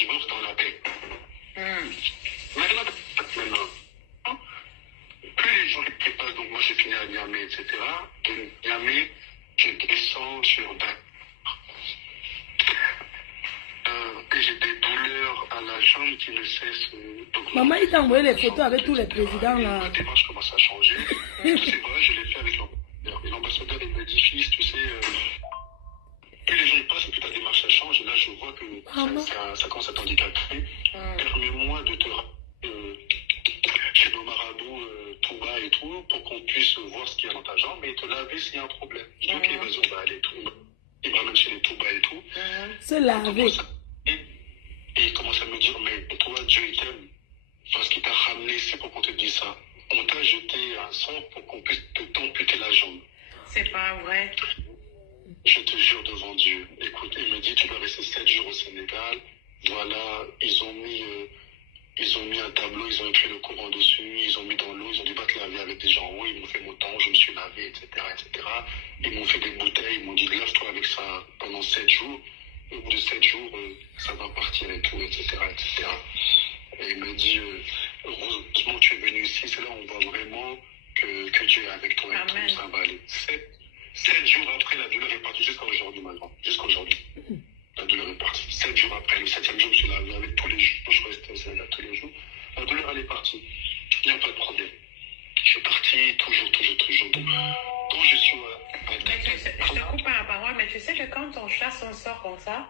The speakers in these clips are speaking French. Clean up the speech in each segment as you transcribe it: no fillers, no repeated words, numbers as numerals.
divorce dans la paix. Maintenant, plus les jours qui passent, donc moi j'ai fini à Niamey, etc. De Niamey, je descends sur Dakar. Et j'ai des douleurs à la jambe qui ne cessent d'augmenter. Maman, il t'a envoyé les photos avec tous les présidents là. Ma démarche commence à changer. C'est vrai, je l'ai fait avec l'ambassadeur. Et l'ambassadeur, il me dit, fils, tu sais, plus les jours passent, plus ta démarche change. Et là, je vois que ça commence à t'handicaper. Permets-moi de te chez nos marabouts tout bas et tout, pour qu'on puisse voir ce qu'il y a dans ta jambe et te laver s'il y a un problème. Je dis, ok, vas-y, on va aller tout bas. Il m'amène chez les tout bas et tout. Se laver. Et il commence à me dire, mais toi, Dieu, il t'aime. Parce qu'il t'a ramené, c'est pour qu'on te dise ça. On t'a jeté un sang pour qu'on puisse t'amputer la jambe. C'est pas vrai. Je te jure devant Dieu. Écoute, il me dit, tu dois rester 7 jours au Sénégal. Voilà, ils ont mis un tableau, ils ont écrit le Coran dessus, ils ont mis dans l'eau, ils ont dit, va te laver avec des gens en haut, ils m'ont fait mon temps, je me suis lavé, etc., etc. Ils m'ont fait des bouteilles, ils m'ont dit, lave-toi avec ça pendant 7 jours. Au bout de 7 jours, ça va partir et tout, etc., etc. Et il me dit, heureusement que tu es venu ici, c'est là où on voit vraiment que Dieu est avec toi et tout, ça va aller. 7 jours après, la douleur est partie, jusqu'à aujourd'hui maintenant, jusqu'à aujourd'hui. La douleur est partie. 7 jours après, le 7e jour, je suis lavé avec tous les jours, je restais au Sénégal tous les jours. La douleur, elle est partie. Il n'y a pas de problème. Je suis parti toujours. Donc, quand je suis Je te coupe à la parole, mais tu sais que quand on chasse un sort comme ça,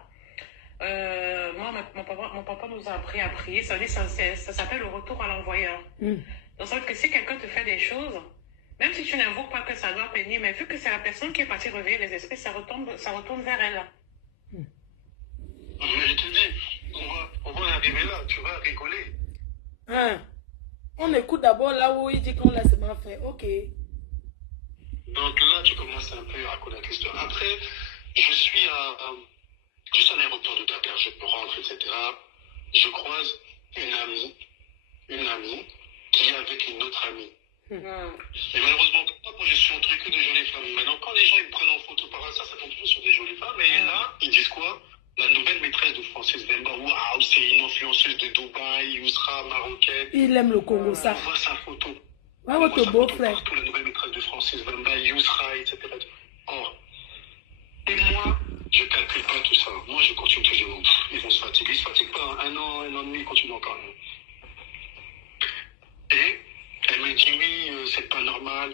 moi, mon papa nous a appris à prier. Ça s'appelle le retour à l'envoyeur. Donc, ça veut dire que si quelqu'un te fait des choses, même si tu n'invoques pas que ça doit pénir, mais vu que c'est la personne qui est partie réveiller les esprits, ça retourne vers elle. Mais je te dis, on va arriver là, tu vas rigoler. On écoute d'abord là où il dit qu'on laisse mal faire. Ok. Donc là, tu commences un peu à connaître l'histoire. Après, je suis juste à l'aéroport de Dakar, je rentre, etc. Je croise une amie qui est avec une autre amie. Et malheureusement, moi je suis entre que de jolies femmes. Maintenant, quand les gens ils me prennent en photo par hasard, ça tombe toujours sur des jolies femmes. Et là, ils disent quoi? La nouvelle maîtresse de Francis Bemba, waouh, c'est une influenceuse de Dubaï, Yousra, marocaine. Il aime le Congo, ça. On voit sa photo. Ouais, votre beau-frère. Partout, la nouvelle maîtresse de Francis Bemba, Yousra, etc. Or, et moi, je calcule pas tout ça. Moi, je continue toujours. Ils vont se fatiguer. Ils se fatiguent pas. Un an et demi, ils continuent encore. Et elle me dit, oui, c'est pas normal.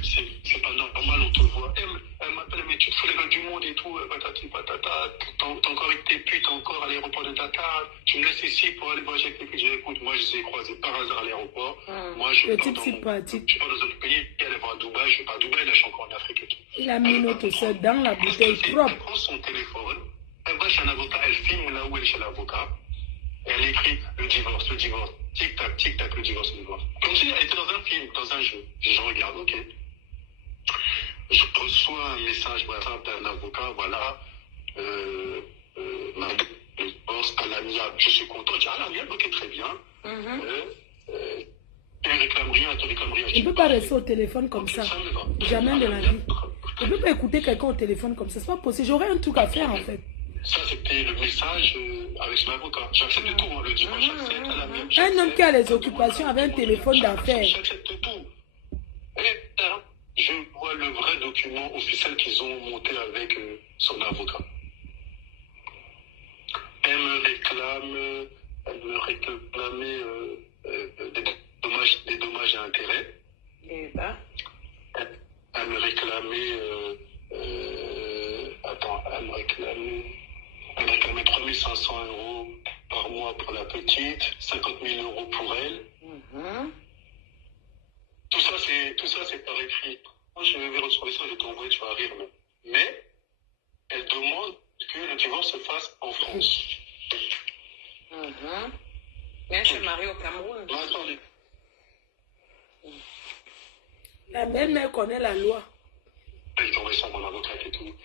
C'est pas normal, on te voit. Elle m'appelle, mais tu te fous les gueules du monde et tout, patati patata, t'es encore avec tes putes, encore à l'aéroport de Dakar, tu me laisses ici pour aller voyager avec tes putes. Écoute, moi je les ai croisés par hasard à l'aéroport. Moi je pars dans un autre pays, elle va à Dubaï, je vais pas à Dubaï, là je suis encore en Afrique et tout. Il a mis notre soeur dans la bouteille propre. Elle prend son téléphone, elle va chez un avocat, elle filme là où elle est chez l'avocat. Elle écrit le divorce, tic-tac, le divorce. Comme si elle était dans un film, dans un jeu. Je regarde, ok. Je reçois un message d'un avocat, voilà, ma divorce à l'amiable. Je suis content, je dis, à l'amiable, ok, très bien. Tu ne réclames rien. Il ne peut pas rester au téléphone comme ça. Jamais de la vie. Il ne peut pas écouter quelqu'un au téléphone comme ça. C'est pas possible. J'aurais un truc à faire, en fait. Ça, c'était le message avec son avocat. J'accepte tout, le dimanche, j'accepte à l'amiable. Un homme qui a les occupations avec un téléphone d'affaires. J'accepte tout. Et là, je vois le vrai document officiel qu'ils ont monté avec son avocat. Elle me réclamait des dommages et intérêts. Et là? Elle me réclamait... elle me réclamait 3 500 € par mois pour la petite, 50 000 € pour elle. Tout ça, c'est par écrit. Moi, je vais retrouver ça, je vais t'envoyer, tu vas rire. Mais, elle demande que le divorce se fasse en France. Mais elle s'est mariée au Cameroun. Non, attendez. La belle-mère connaît la loi. Elle t'envoie ça à mon avocat et tout.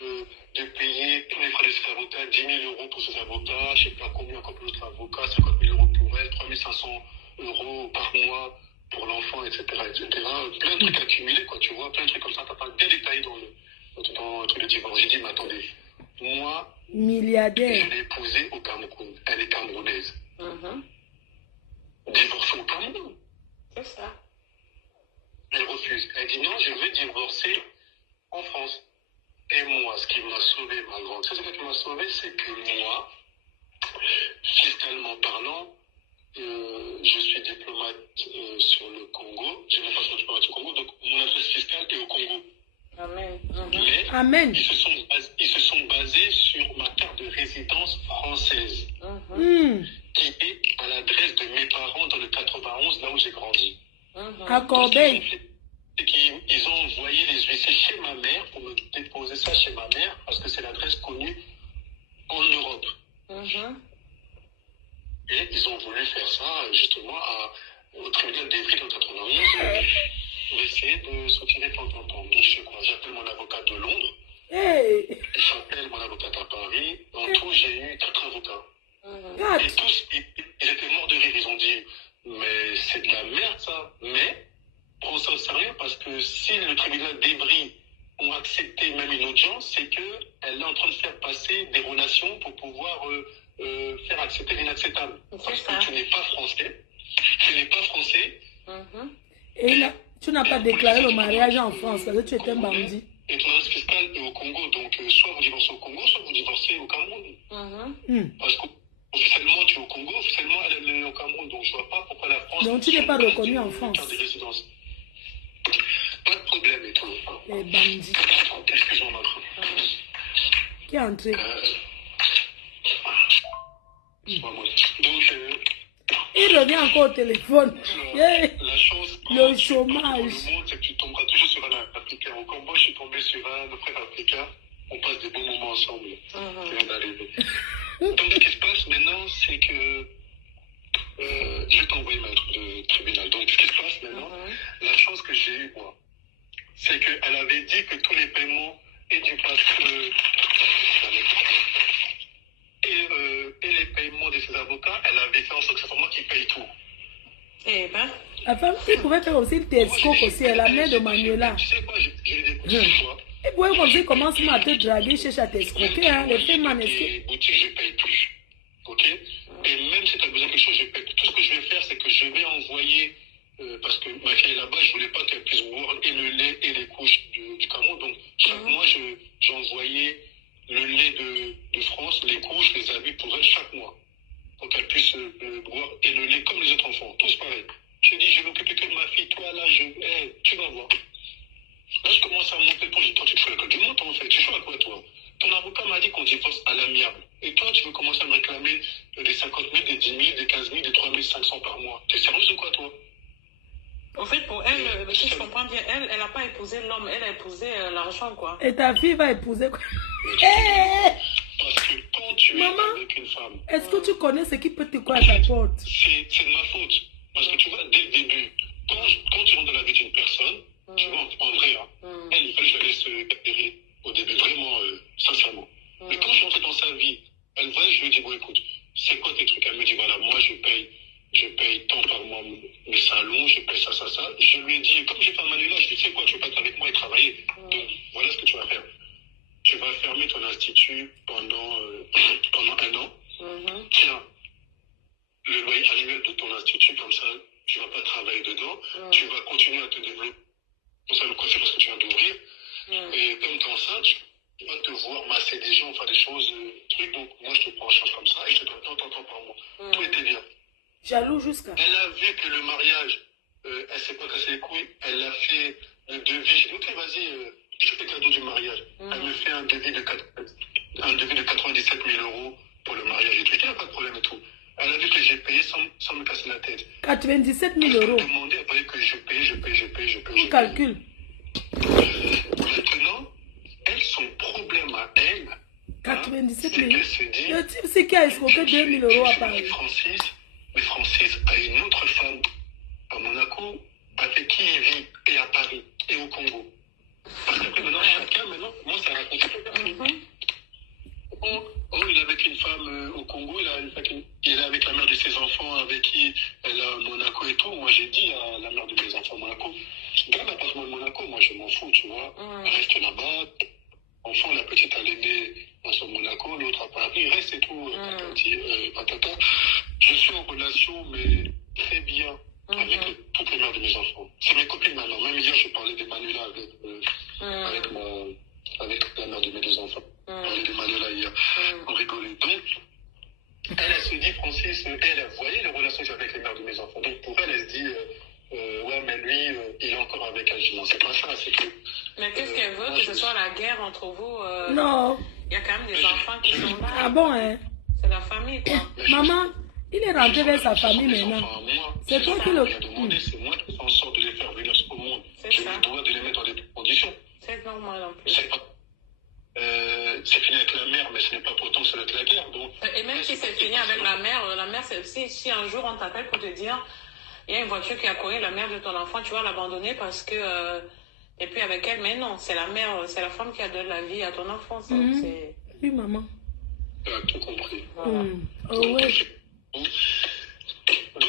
De payer tous les frais de cet avocat, 10 000 € pour ses avocats, je ne sais pas combien encore pour l'autre avocat, 50 000 € pour elle, 3 500 € par mois pour l'enfant, etc., etc. Plein de trucs accumulés, quoi, tu vois, plein de trucs comme ça. T'as pas bien détaillé dans le truc de divorce. J'ai dit, mais attendez, moi, milliardaire. je l'ai épousée au Cameroun. Elle est camerounaise. Divorcée au Cameroun. C'est ça. Elle refuse. Elle dit non, je veux divorcer en France. Et moi, ce qui m'a sauvé, ma grande, c'est ce qui m'a sauvé, c'est que moi, fiscalement parlant, je suis diplomate sur le Congo. J'ai mon passeport diplomatique au Congo, donc mon adresse fiscale est au Congo. Amen. Mais Amen. Ils se sont basés sur ma carte de résidence française, qui est à l'adresse de mes parents dans le 91, là où j'ai grandi. À Corbeil. C'est qu'ils ont envoyé les huissiers chez ma mère pour me déposer ça chez ma mère, parce que c'est l'adresse connue en Europe. Et ils ont voulu faire ça justement au tribunal d'Evry dans 91 pour essayer de se tirer tant. Donc je sais quoi, j'appelle mon avocat de Londres, j'appelle mon avocat à Paris. En tout, j'ai eu 4 avocats. Et tous, ils étaient morts de rire. Ils ont dit, mais c'est de la merde ça. Mais prends ça au sérieux, parce que si le tribunal d'Evry ont accepté même une audience, c'est qu'elle est en train de faire passer des relations pour pouvoir faire accepter l'inacceptable. Parce que tu n'es pas français. Et là, tu n'as pas déclaré le mariage en France, parce que tu étais un bandit. Et ton adresse fiscale est au Congo, donc soit vous divorcez au Congo, soit vous divorcez au Cameroun. Parce qu'officiellement tu es au Congo, officiellement elle est au Cameroun, donc je ne vois pas pourquoi la France... Donc tu n'es pas reconnu en France. Carte de résidence. Pas de problème et tout. Les bandits. Excuse-moi, ma grande. Qui est entré? Donc, il revient encore au téléphone. la chose, le chômage. Le monde, c'est que tu tomberas toujours sur un Africain. Au Congo, je suis tombé sur un frère africain. On passe des bons moments ensemble. C'est bien d'arriver. Donc, ce qui se passe maintenant, c'est que je vais t'envoyer ma lettre de tribunal. Donc, ce qui se passe maintenant, la chance que j'ai eue, moi, c'est qu'elle avait dit que tous les paiements et du passeport et les paiements de ses avocats, elle avait fait en sorte que c'est moi qui paye tout. Eh ben. Enfin, il pouvait faire aussi le Tesco aussi, la mère de Manuela. Tu sais quoi, je l'ai découvert quoi. Et pour commencer, commence à te draguer chez Tesco. Ok, hein, les faits manesques. Les boutiques, je paye plus. Ok. Et même si tu as besoin de quelque chose, je paye. Tout ce que je vais faire, c'est que je vais envoyer, parce que ma fille est là-bas, je voulais pas qu'elle puisse boire et le lait et les couches du Cameroun. Donc, chaque mois, j'envoyais le lait de France, les couches, les habits pour elle chaque mois. Pour qu'elle puisse boire et le lait comme les autres enfants. Tous pareil. Je dis, je vais m'occuper que de ma fille. Toi, là, tu vas voir. Là, je commence à monter le point. Je dis, toi, tu te fais la colle du monde, en fait. Tu joues à quoi, toi? Ton avocat m'a dit qu'on divorce à l'amiable. Et toi, tu veux commencer à me réclamer des 50 000, des 10 000, des 15 000, des 3 500 par mois. T'es sérieuse ou quoi, toi? En fait, pour elle, si je comprends bien, elle n'a pas épousé l'homme, elle a épousé l'argent, quoi. Et ta fille va épouser quoi? Parce que quand tu es avec une femme... Est-ce que tu connais ce qui peut te quoi à ta porte? C'est de ma faute. Parce que tu vois, dès le début, quand tu rentres dans la vie d'une personne, tu vois, en vrai, elle, il fallait que je la laisse opérer au début, vraiment, sincèrement. Mais quand je suis rentré dans sa vie, elle va, je lui dis, bon, écoute, c'est quoi tes trucs? Elle me dit, voilà, moi, je paye tant par mois mes salons, je paye ça. Je lui ai dit, comme j'ai fait un Manuela, je lui ai dit, tu sais quoi, tu veux pas être avec moi et travailler. Donc, voilà ce que tu vas faire. Tu vas fermer ton institut pendant 1 an. Tiens, le loyer annuel de ton institut, comme ça, tu ne vas pas travailler dedans. Tu vas continuer à te développer. Comme ça, le conseil parce que tu viens d'ouvrir. Et comme tu es enceinte, tu vas te voir masser des gens, faire des choses, trucs. Donc, moi, je te prends en charge comme ça et je te donne tant par mois. Tout était bien. Jaloux jusqu'à. Elle a vu que le mariage, elle ne s'est pas cassé les couilles. Elle a fait le devis. J'ai dit, ok, vas-y, je fais cadeau du mariage. Elle me fait un devis de 97 000 € pour le mariage et tout. Il n'y a pas de problème et tout. Elle a vu que j'ai payé sans me casser la tête. 97 000 €. Elle m'a demandé, elle voyait que je paye. On calcule. Maintenant, son problème à elle, 97 000 €. Se dit, le type, c'est qui a escroqué 2 000 € à Paris. Mais Francis a une autre femme à Monaco avec qui il vit, et à Paris, et au Congo. Parce qu'après, maintenant, chacun, moi, ça raconte. Il est avec une femme au Congo, il est avec la mère de ses enfants, avec qui elle a Monaco et tout. Moi, j'ai dit à la mère de mes enfants à Monaco, garde l'appartement de Monaco, moi, je m'en fous, tu vois. Reste là-bas. Enfant, la petite, elle est née dans son tout, Patata. Je suis en relation, mais très bien avec toutes les mères de mes enfants. C'est mes copines maintenant. Même hier, je parlais d'Emmanuela avec la mère de mes deux enfants. Je parlais d'Emmanuela hier. On rigolait. Donc, elle se dit, Francis, elle voyait les relations que j'ai avec les mères de mes enfants. Donc, pour elle, elle se dit, ouais, mais lui, il est encore avec elle. Non, c'est pas ça, c'est que... Mais qu'est-ce qu'elle veut, que ce soit la guerre entre vous Non. Il y a quand même des enfants qui sont là. Ah bon, hein? C'est la famille, quoi. Maman, il est rentré vers sa famille maintenant. C'est toi qui le... C'est moi qui fais en sorte de les faire venir au monde. Je me dois de les mettre dans des conditions. C'est normal en plus. C'est fini avec la mère, mais ce n'est pas pourtant que ça va être la guerre. Donc, et même si c'est fini avec la mère c'est si un jour on t'appelle pour te dire il y a une voiture qui a couru la mère de ton enfant, tu vas l'abandonner parce que et puis avec elle, mais non, c'est la mère, c'est la femme qui a donné la vie à ton enfant. Oui, maman. Tu as tout compris. Voilà. Oh, ouais. Donc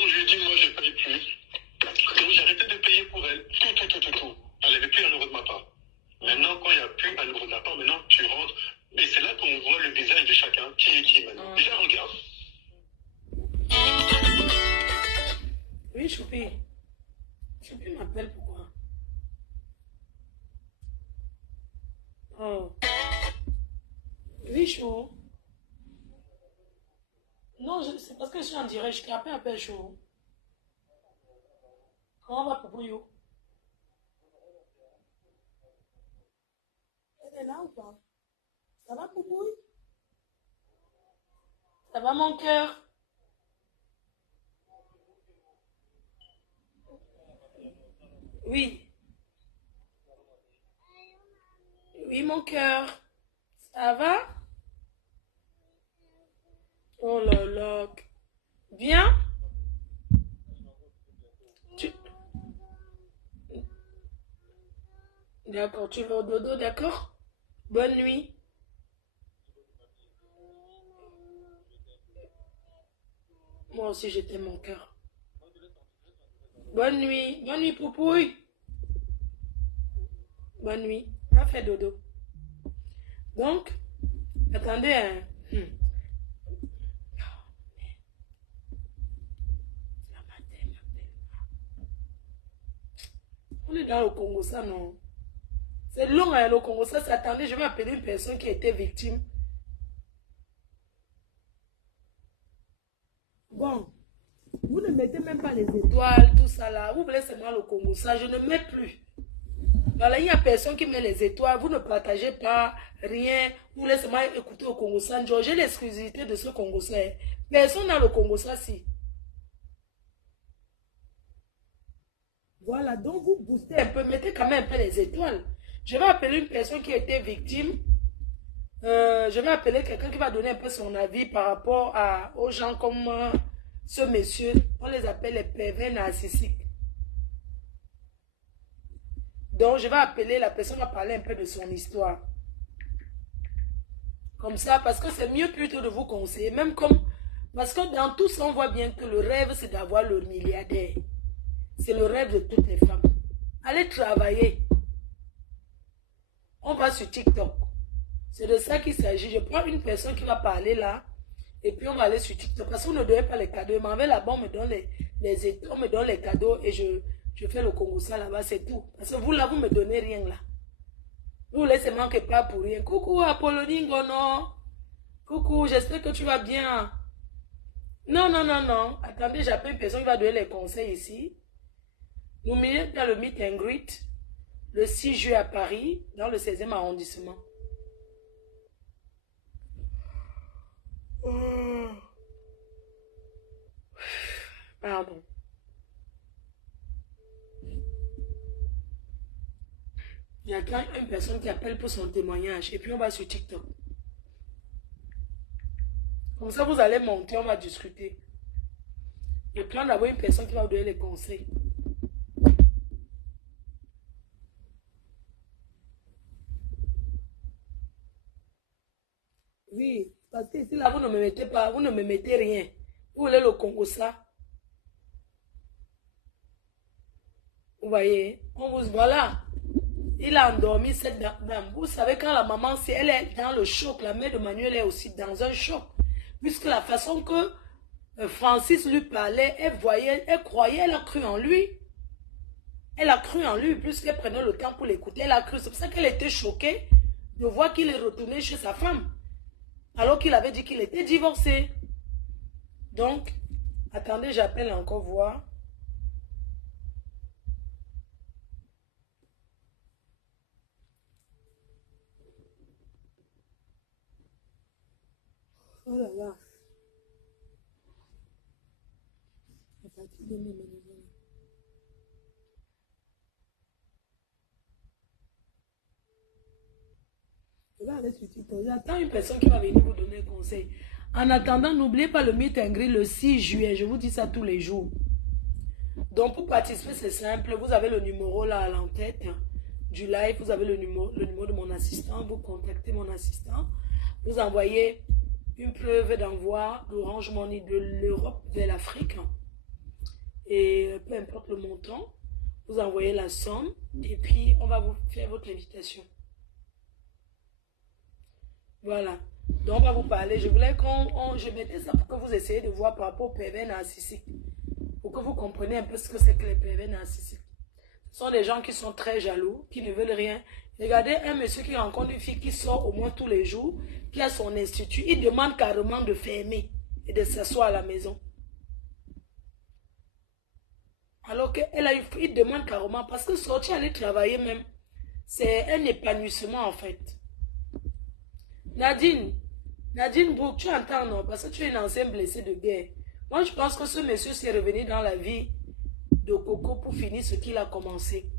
je lui ai dit, moi je paye plus. Donc j'ai arrêté de payer pour elle. Tout. Elle n'avait plus un euro de ma part. Maintenant, quand il n'y a plus un euro de ma part, maintenant tu rentres. Et c'est là qu'on voit le visage de chacun. Qui est qui maintenant? Et là, regarde. Oui, Choupi. Choupi m'appelle pourquoi? Oh. Oui, Chou. Non, c'est parce que je suis en direct. Je t'ai appelé un peu Chou. Comment va Poupouyo? Elle est là ou pas? Ça va, Poupouille? Ça va, mon cœur? Oui. Oui, mon cœur. Ça va? Oh là là. Bien? Tu... D'accord, tu vas au dodo, d'accord? Bonne nuit. Moi aussi, je t'aime, mon cœur. Bonne nuit. Bonne nuit, Poupouille. Bonne nuit. Va faire dodo. Donc, attendez, hein. On est dans le Congo, ça, non? C'est long, hein, le Congo, ça. Attendez, je vais appeler une personne qui a été victime. Bon, vous ne mettez même pas les étoiles, tout ça là. Vous voulez seulement le Congo, ça, je ne mets plus. Voilà, il n'y a personne qui met les étoiles, vous ne partagez pas rien. Vous voulez seulement écouter au Congo, ça. J'ai l'exclusivité de ce Congo, ça. Personne n'a le Congo, ça, si. Voilà, donc vous boostez un peu, mettez quand même un peu les étoiles. Je vais appeler une personne qui a été victime. Je vais appeler quelqu'un qui va donner un peu son avis par rapport aux gens comme ce monsieur. On les appelle les pervers narcissiques. Donc, je vais appeler la personne qui va parler un peu de son histoire. Comme ça, parce que c'est mieux plutôt de vous conseiller. Même comme... Parce que dans tout ça, on voit bien que le rêve, c'est d'avoir le milliardaire. C'est le rêve de toutes les femmes. Allez travailler. On va sur TikTok. C'est de ça qu'il s'agit. Je prends une personne qui va parler là. Et puis on va aller sur TikTok. Parce qu'on ne donne pas les cadeaux. Je m'en vais là-bas, on me donne on me donne les cadeaux. Et je fais le Congo ça là-bas, c'est tout. Parce que vous là, vous ne me donnez rien là. Vous ne laissez manquer pas pour rien. Coucou Apollonie Ngono. Coucou, j'espère que tu vas bien. Non. Attendez, j'appelle une personne qui va donner les conseils ici. Nous mettons dans le meet and greet le 6 juillet à Paris, dans le 16e arrondissement. Pardon. Il y a quand même une personne qui appelle pour son témoignage et puis on va sur TikTok. Comme ça, vous allez monter, on va discuter. Je plan d'avoir une personne qui va vous donner les conseils. Oui, parce que ici, là, vous ne me mettez pas, vous ne me mettez rien. Vous voulez le Congo, ça? Vous voyez? Voilà. Il a endormi cette dame. Vous savez, quand la maman, elle est dans le choc, la mère de Manuel est aussi dans un choc. puisque la façon que Francis lui parlait, elle voyait, elle croyait, elle a cru en lui. Elle a cru en lui, plus qu'elle prenait le temps pour l'écouter, elle a cru. C'est pour ça qu'elle était choquée de voir qu'il est retourné chez sa femme, alors qu'il avait dit qu'il était divorcé. Donc, attendez, j'appelle encore voir. Oh là là. J'attends une personne qui va venir vous donner un conseil. En attendant, n'oubliez pas le meet and greet le 6 juillet. Je vous dis ça tous les jours. Donc, pour participer, c'est simple. Vous avez le numéro là à l'entête du live. Vous avez le numéro de mon assistant. Vous contactez mon assistant. Vous envoyez une preuve d'envoi d'Orange Money de l'Europe vers l'Afrique. Et peu importe le montant, vous envoyez la somme. Et puis, on va vous faire votre invitation. Voilà. Donc, on va vous parler. Je voulais je mettais ça pour que vous essayiez de voir par rapport au pervers narcissique. Pour que vous compreniez un peu ce que c'est que les pervers narcissiques. Ce sont des gens qui sont très jaloux, qui ne veulent rien. Regardez un monsieur qui rencontre une fille qui sort au moins tous les jours, qui a son institut. Il demande carrément de fermer et de s'asseoir à la maison. Alors il demande carrément, parce que sortir aller travailler même, c'est un épanouissement en fait. Nadine Brooke, tu entends non? Parce que tu es une ancienne blessée de guerre. Moi, je pense que ce monsieur s'est revenu dans la vie de Coco pour finir ce qu'il a commencé.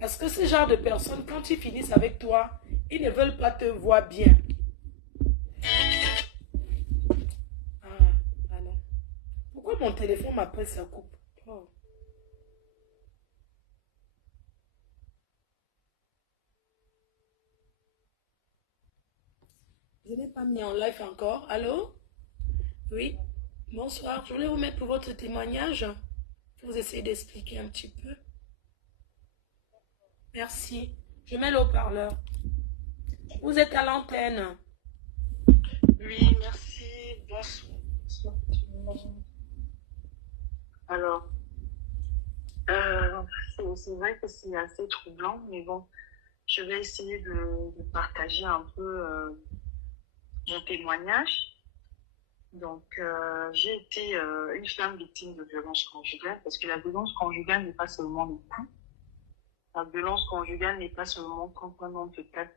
Parce que ce genre de personnes, quand ils finissent avec toi, ils ne veulent pas te voir bien. Ah non. Pourquoi mon téléphone m'appelle, ça coupe? Oh. Je n'ai pas mis en live encore. Allô? Oui. Bonsoir. Je voulais vous mettre pour votre témoignage. Vous essayez d'expliquer un petit peu. Merci. Je mets le haut-parleur. Vous êtes à l'antenne. Oui, merci. Bonsoir. Alors, c'est vrai que c'est assez troublant, mais bon, je vais essayer de partager un peu mon témoignage. Donc, j'ai été une femme victime de violence conjugale, parce que la violence conjugale n'est pas seulement le coup. La violence conjugale n'est pas seulement quand un homme te tape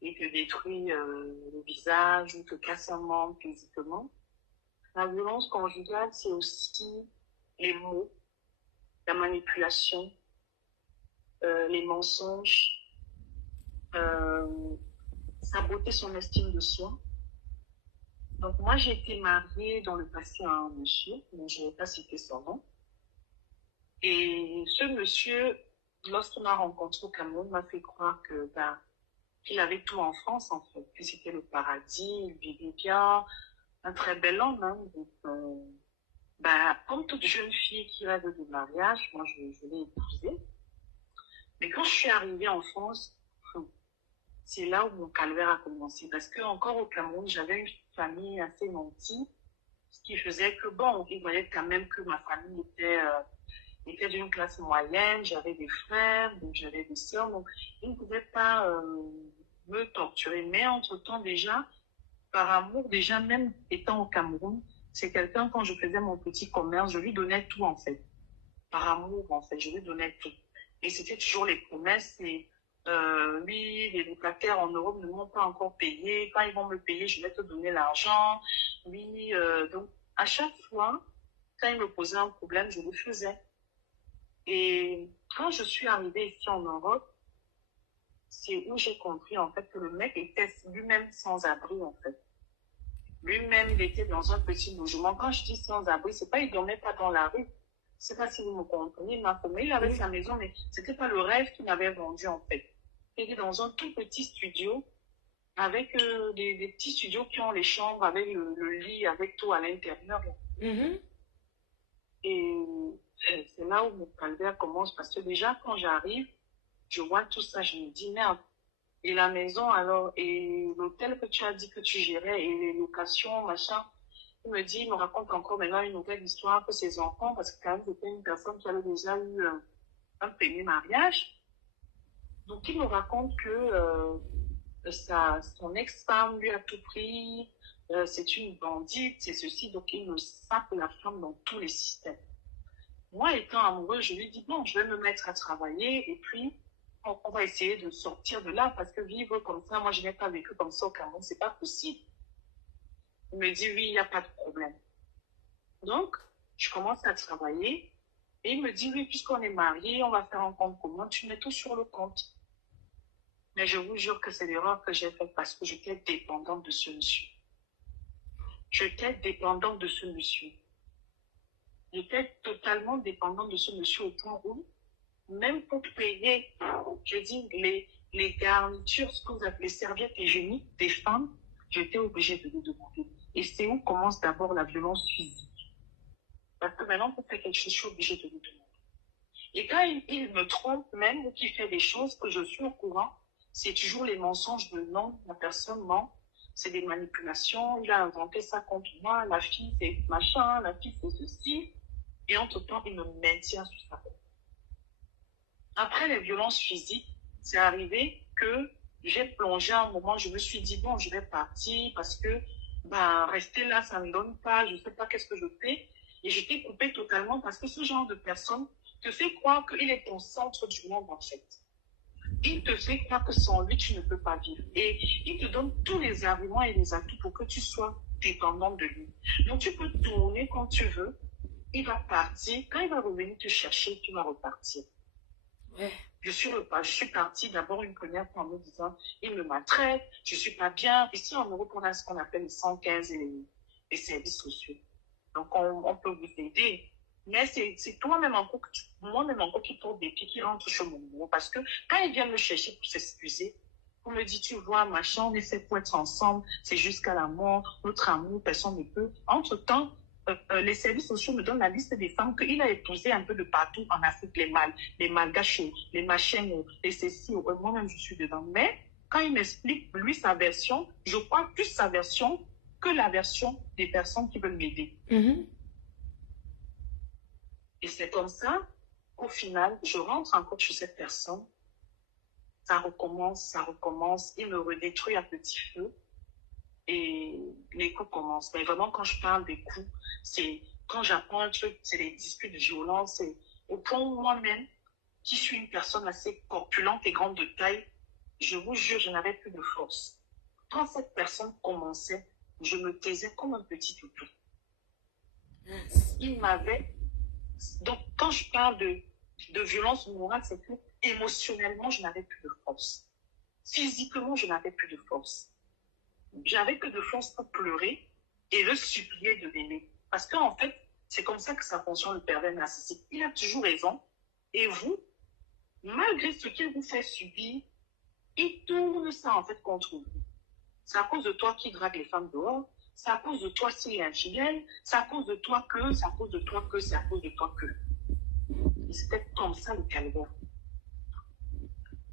et te détruit le visage ou te casse un membre physiquement. La violence conjugale, c'est aussi les mots, la manipulation, les mensonges, saboter son estime de soi. Donc, moi, j'ai été mariée dans le passé à un monsieur, mais je ne vais pas citer son nom. Et ce monsieur, lorsqu'il m'a rencontré au Cameroun, m'a fait croire qu'il avait tout en France, en fait, que c'était le paradis, il vivait bien, un très bel homme. Hein. Donc, comme toute jeune fille qui rêve de mariage, moi, je l'ai épousé. Mais quand je suis arrivée en France, c'est là où mon calvaire a commencé. Parce que encore au Cameroun, j'avais une famille assez nantie, ce qui faisait que, bon, il voyait quand même que ma famille était d'une classe moyenne, j'avais des frères, donc j'avais des sœurs, donc ils ne pouvaient pas me torturer. Mais entre-temps, déjà, par amour, déjà même étant au Cameroun, c'est quelqu'un, quand je faisais mon petit commerce, je lui donnais tout, en fait. Par amour, en fait, je lui donnais tout. Et c'était toujours les promesses, oui, les locataires en Europe ne m'ont pas encore payé. Quand ils vont me payer, je vais te donner l'argent. Oui, donc à chaque fois, quand ils me posaient un problème, je le faisais. Et quand je suis arrivée ici en Europe, c'est où j'ai compris en fait que le mec était lui-même sans abri en fait. Lui-même, il était dans un petit logement. Quand je dis sans abri, c'est pas il dormait pas dans la rue. Je sais pas si vous me comprenez, il avait sa maison, mais c'était pas le rêve qu'il m'avait vendu en fait. Il était dans un tout petit studio, avec des petits studios qui ont les chambres, avec le lit, avec tout à l'intérieur. Et c'est là où mon calvaire commence, parce que déjà, quand j'arrive, je vois tout ça, je me dis, merde, Et la maison, alors, et l'hôtel que tu as dit que tu gérais, et les locations, machin. Il me raconte encore maintenant une nouvelle histoire que ses enfants, parce que quand même, c'était une personne qui avait déjà eu un premier mariage. Donc, il me raconte que son ex-femme lui a tout pris, c'est une bandite, c'est ceci, donc il me sape la femme dans tous les systèmes. Moi, étant amoureux, je lui dis, bon, je vais me mettre à travailler et puis on va essayer de sortir de là parce que vivre comme ça, moi, je n'ai pas vécu comme ça au Cameroun, c'est pas possible. Il me dit, oui, il n'y a pas de problème. Donc, je commence à travailler et il me dit, oui, puisqu'on est mariés, on va faire un compte commun, tu mets tout sur le compte. Mais je vous jure que c'est l'erreur que j'ai faite parce que j'étais dépendante de ce monsieur. J'étais dépendante de ce monsieur. J'étais totalement dépendante de ce monsieur au point où, même pour payer, je dis, les garnitures, ce que vous appelez serviettes hygiéniques des femmes, j'étais obligée de le demander. Et c'est où commence d'abord la violence physique. Parce que maintenant, pour faire quelque chose, je suis obligée de le demander. Et quand il me trompe même ou qu'il fait des choses que je suis au courant, c'est toujours les mensonges de non, la personne ment, c'est des manipulations, il a inventé ça contre moi, la fille c'est machin, la fille c'est ceci, et entre-temps, il me maintient sur sa tête. Après les violences physiques, c'est arrivé que j'ai plongé à un moment, je me suis dit, bon, je vais partir parce que rester là, ça ne me donne pas, je ne sais pas qu'est-ce que je fais, et j'étais coupée totalement parce que ce genre de personne te fait croire qu'il est ton centre du monde en fait. Il te fait croire que sans lui, tu ne peux pas vivre. Et il te donne tous les arguments et les atouts pour que tu sois dépendant de lui. Donc, tu peux tourner quand tu veux. Il va partir. Quand il va revenir te chercher, tu vas repartir. Ouais. Je suis partie d'abord une première fois en me disant, il me maltraite, je ne suis pas bien. Ici, en Europe, on a ce qu'on appelle les 115 et les services sociaux. Donc, on peut vous aider. Mais c'est toi-même encore, moi-même encore qui porte des pieds, qui rentre chez mon bureau. Parce que quand il vient me chercher pour s'excuser, on me dit, tu vois, machin, on est fait pour être ensemble, c'est jusqu'à la mort, notre amour, personne ne peut. Entre-temps, les services sociaux me donnent la liste des femmes qu'il a épousées un peu de partout en Afrique, les malgachos, les machins, les ceci, moi-même je suis dedans. Mais quand il m'explique, lui, sa version, je crois plus sa version que la version des personnes qui veulent m'aider. Mm-hmm. Et c'est comme ça qu'au final, je rentre encore chez cette personne. Ça recommence, il me redétruit à petit feu. Et les coups commencent. Mais vraiment, quand je parle des coups, c'est quand j'apprends un truc, c'est les disputes de violence. C'est au point où moi-même, qui suis une personne assez corpulente et grande de taille, je vous jure, je n'avais plus de force. Quand cette personne commençait, je me taisais comme un petit toutou. Il m'avait... Donc, quand je parle de violence morale, c'est que émotionnellement, je n'avais plus de force. Physiquement, je n'avais plus de force. J'avais que de force pour pleurer et le supplier de l'aimer. Parce qu'en fait, c'est comme ça que ça fonctionne le pervers narcissique. Il a toujours raison. Et vous, malgré ce qu'il vous fait subir, il tourne ça en fait contre vous. C'est à cause de toi qui drague les femmes dehors. C'est à cause de toi s'il est infidèle. C'est à cause de toi que, c'est à cause de toi que, c'est à cause de toi que. Et c'était comme ça le calvaire.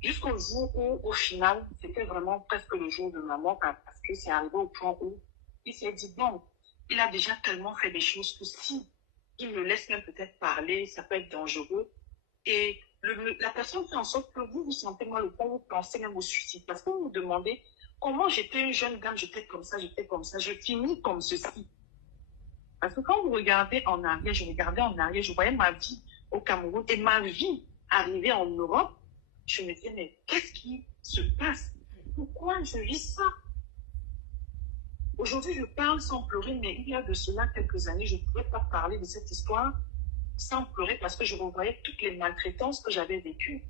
Jusqu'au jour où, au final, c'était vraiment presque le jour de ma mort, parce que c'est arrivé au point où il s'est dit, bon, il a déjà tellement fait des choses que si il me laisse même peut-être parler, ça peut être dangereux. Et la personne fait en sorte que vous vous sentez mal au point où vous pensez même au suicide. Parce que vous vous demandez, comment j'étais une jeune dame, j'étais comme ça, je finis comme ceci. Parce que quand vous regardez en arrière, je regardais en arrière, je voyais ma vie au Cameroun et ma vie arrivée en Europe. Je me disais, mais qu'est-ce qui se passe? Pourquoi je vis ça? Aujourd'hui, je parle sans pleurer, mais il y a de cela quelques années, je ne pouvais pas parler de cette histoire sans pleurer parce que je revoyais toutes les maltraitances que j'avais vécues.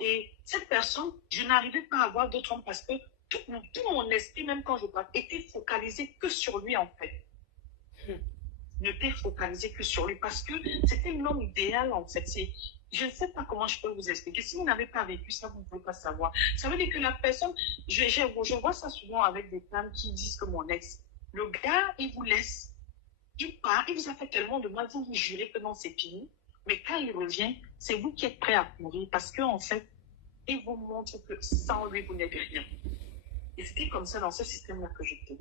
Et cette personne, je n'arrivais pas à voir d'autres hommes parce que tout mon esprit, même quand je parle, était focalisé que sur lui en fait. N'était focalisé que sur lui parce que c'était l'homme idéal en fait. Je ne sais pas comment je peux vous expliquer. Si vous n'avez pas vécu ça, vous ne pouvez pas savoir. Ça veut dire que la personne, je vois ça souvent avec des femmes qui disent que mon ex, le gars, il vous laisse. Il part, il vous a fait tellement de mal, vous vous jurez que non, c'est fini. Mais quand il revient, c'est vous qui êtes prêt à mourir parce que, en fait, il vous montre que sans lui, vous n'êtes rien. Et c'était comme ça dans ce système-là que j'étais.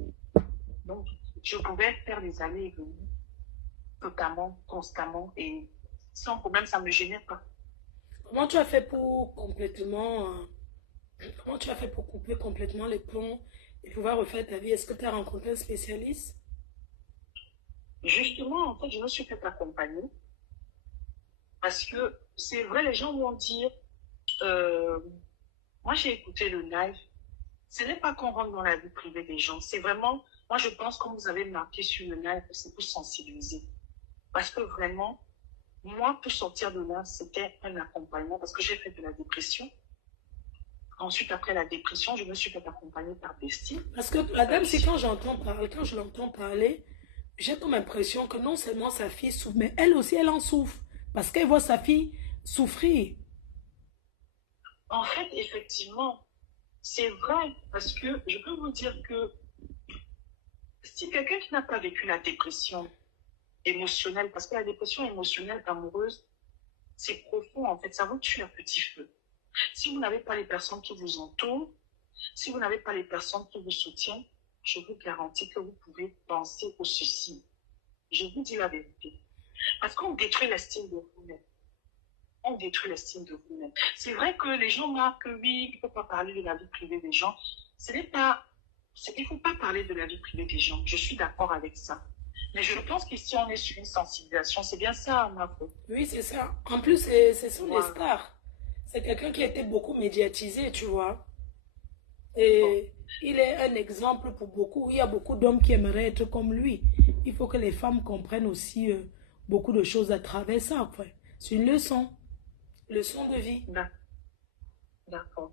Donc, je pouvais faire des allées et venues totalement, constamment, et sans problème, ça ne me gênait pas. Comment tu as fait pour complètement, comment tu as fait pour couper complètement les ponts et pouvoir refaire ta vie? Est-ce que tu as rencontré un spécialiste? Justement, en fait, je me suis fait accompagner parce que c'est vrai, les gens vont dire, euh, moi j'ai écouté le live, ce n'est pas qu'on rentre dans la vie privée des gens, c'est vraiment, moi je pense comme vous avez marqué sur le live, c'est pour sensibiliser. Parce que vraiment, moi, pour sortir de là, c'était un accompagnement parce que j'ai fait de la dépression. Ensuite, après la dépression, je me suis fait accompagner par Destiny. Parce que la dame, c'est quand j'entends parler, quand je l'entends parler, j'ai comme l'impression que non seulement sa fille souffre, mais elle aussi, elle en souffre. Parce qu'elle voit sa fille souffrir. En fait, effectivement, c'est vrai parce que je peux vous dire que si quelqu'un qui n'a pas vécu la dépression émotionnelle, parce que la dépression émotionnelle amoureuse, c'est profond en fait, ça vous tue à petit feu. Si vous n'avez pas les personnes qui vous entourent, si vous n'avez pas les personnes qui vous soutiennent, je vous garantis que vous pouvez penser au suicide. Je vous dis la vérité. Parce qu'on détruit l'estime de vous-même. On détruit l'estime de vous-même. C'est vrai que les gens marquent que oui, il ne faut pas parler de la vie privée des gens. Il ne faut pas parler de la vie privée des gens. Je suis d'accord avec ça. Mais je pense qu'ici, on est sur une sensibilisation. C'est bien ça, ma faute. Oui, c'est ça. En plus, c'est son Voilà. stars. C'est quelqu'un qui a été beaucoup médiatisé, tu vois. Et il est un exemple pour beaucoup. Il y a beaucoup d'hommes qui aimeraient être comme lui. Il faut que les femmes comprennent aussi beaucoup de choses à travers ça. Quoi. C'est une leçon de vie. D'accord.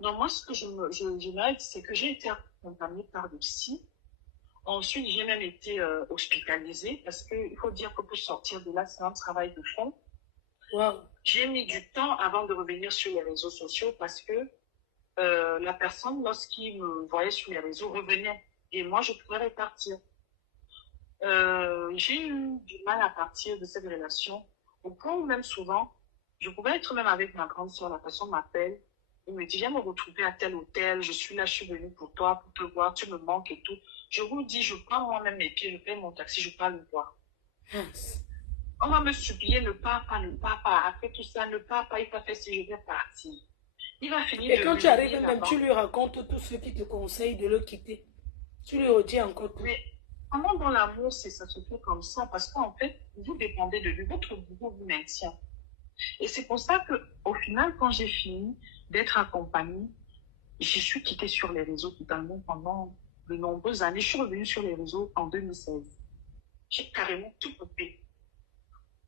Donc, moi, ce que je m'aide, c'est que j'ai été accompagnée par le psy. Ensuite, j'ai même été hospitalisée parce qu'il faut dire que pour sortir de là, c'est un travail de fond. Wow. J'ai mis du temps avant de revenir sur les réseaux sociaux parce que la personne, lorsqu'il me voyait sur les réseaux, revenait et moi, je pouvais repartir. J'ai eu du mal à partir de cette relation au point où même souvent, je pouvais être même avec ma grande soeur, la personne m'appelle, il me dit, viens me retrouver à tel hôtel, je suis là, je suis venue pour toi, pour te voir, tu me manques et tout. Je vous dis, je prends moi-même mes pieds, je paye mon taxi, je pars le voir. Yes. On va me supplier, ne pars pas, ne pars pas. Après tout ça, ne pars pas, il va faire si je vais partir. Il va finir Et de quand me tu arrives dire même, là-bas. tu lui racontes tout ce qui te conseille de le quitter. Tu lui redis encore tout. Mais comment dans l'amour, ça se fait comme ça? Parce qu'en fait, vous dépendez de lui, votre bourreau vous maintient. Et c'est pour ça qu'au final, quand j'ai fini d'être accompagnée, je suis quittée sur les réseaux totalement pendant de nombreuses années. Je suis revenue sur les réseaux en 2016. J'ai carrément tout coupé.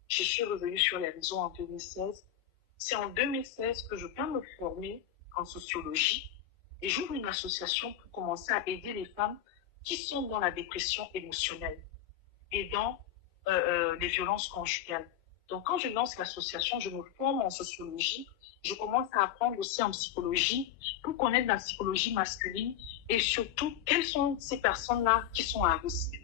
Je suis revenue sur les réseaux en 2016. C'est en 2016 que je peux me former en sociologie et j'ouvre une association pour commencer à aider les femmes qui sont dans la dépression émotionnelle et dans les violences conjugales. Donc, quand je lance l'association, je me forme en sociologie, je commence à apprendre aussi en psychologie pour connaître la psychologie masculine et surtout, quelles sont ces personnes-là qui sont à risque.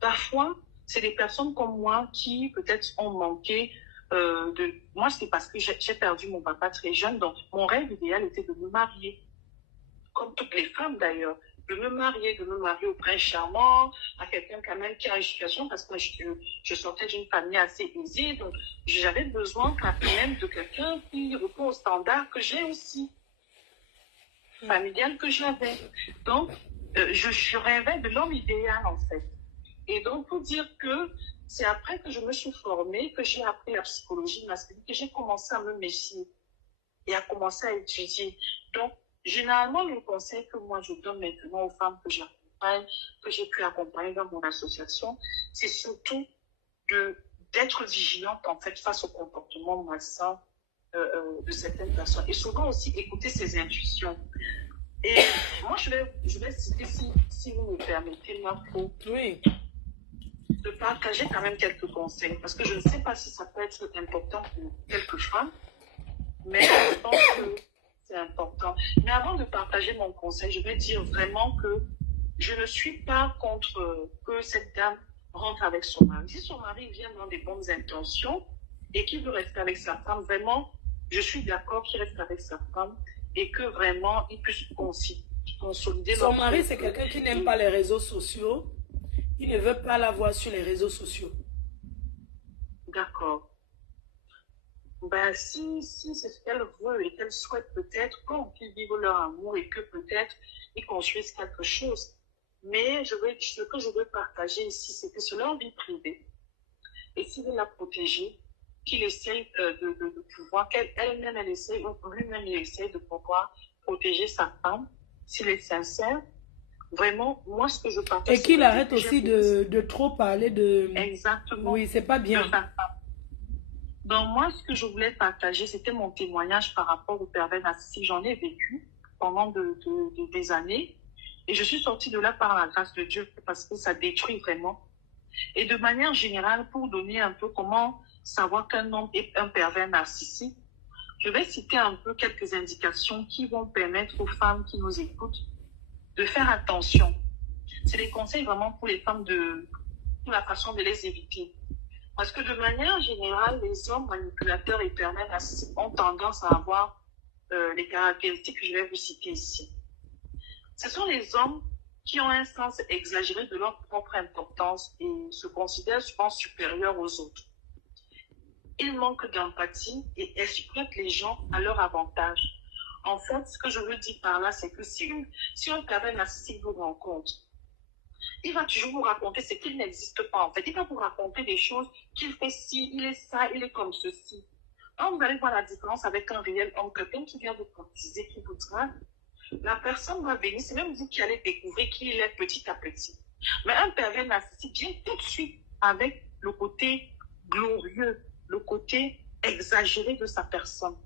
Parfois, c'est des personnes comme moi qui peut-être ont manqué Moi, c'est parce que j'ai perdu mon papa très jeune, donc mon rêve idéal était de me marier, comme toutes les femmes d'ailleurs, de me marier au prince charmant, à quelqu'un quand même qui a une situation, parce que je sortais d'une famille assez aisée, donc j'avais besoin quand même de quelqu'un qui répond aux standards que j'ai aussi, familial que j'avais. Donc, je rêvais de l'homme idéal en fait. Et donc, pour dire que c'est après que je me suis formée, que j'ai appris la psychologie masculine, que j'ai commencé à me méfier et à commencer à étudier. Donc, généralement, le conseil que moi je donne maintenant aux femmes que j'accompagne, que j'ai pu accompagner dans mon association, c'est surtout d'être vigilante en fait face au comportement malsain de certaines personnes. Et souvent aussi écouter ses intuitions. Et moi, je vais citer, si vous me permettez, Marco, Oui. de partager quand même quelques conseils, parce que je ne sais pas si ça peut être important pour quelques femmes, mais je pense que c'est important. Mais avant de partager mon conseil, je vais dire vraiment que je ne suis pas contre que cette dame rentre avec son mari. Si son mari vient dans des bonnes intentions et qu'il veut rester avec sa femme, vraiment, je suis d'accord qu'il reste avec sa femme et que vraiment, il puisse consolider Son mari, c'est quelqu'un qui n'aime pas les réseaux sociaux. Il ne veut pas la voir sur les réseaux sociaux. D'accord. Ben, si c'est ce qu'elle veut et qu'elle souhaite peut-être qu'on puisse vivre leur amour et que peut-être ils construisent quelque chose. Mais ce que je veux partager ici, c'est que c'est leur vie privée. Et s'il veut la protéger, qu'il essaye de pouvoir, qu'elle-même elle essaye, ou lui-même il essaye de pouvoir protéger sa femme, s'il est sincère. Vraiment, moi, ce que je partage... Et qu'il arrête aussi de trop parler de... Exactement. Oui, c'est pas bien. Donc, moi, ce que je voulais partager, c'était mon témoignage par rapport au pervers narcissique. J'en ai vécu pendant des années. Et je suis sortie de là par la grâce de Dieu parce que ça détruit vraiment. Et de manière générale, pour donner un peu comment savoir qu'un homme est un pervers narcissique, je vais citer un peu quelques indications qui vont permettre aux femmes qui nous écoutent de faire attention. C'est des conseils vraiment pour les femmes pour la façon de les éviter. Parce que de manière générale, les hommes manipulateurs et pervers narcissiques ont tendance à avoir les caractéristiques que je vais vous citer ici. Ce sont les hommes qui ont un sens exagéré de leur propre importance et se considèrent souvent supérieurs aux autres. Ils manquent d'empathie et exploitent les gens à leur avantage. En fait, ce que je veux dire par là, c'est que si un pervers narcissique vous rencontre, il va toujours vous raconter ce qu'il n'existe pas en fait. Il va vous raconter des choses qu'il fait ci, il est ça, il est comme ceci. Alors, vous allez voir la différence avec un réel homme, quelqu'un qui vient vous courtiser, qui vous drague. La personne va venir, c'est même vous qui allez découvrir qui il est petit à petit. Mais un pervers narcissique vient tout de suite avec le côté glorieux, le côté exagéré de sa personne.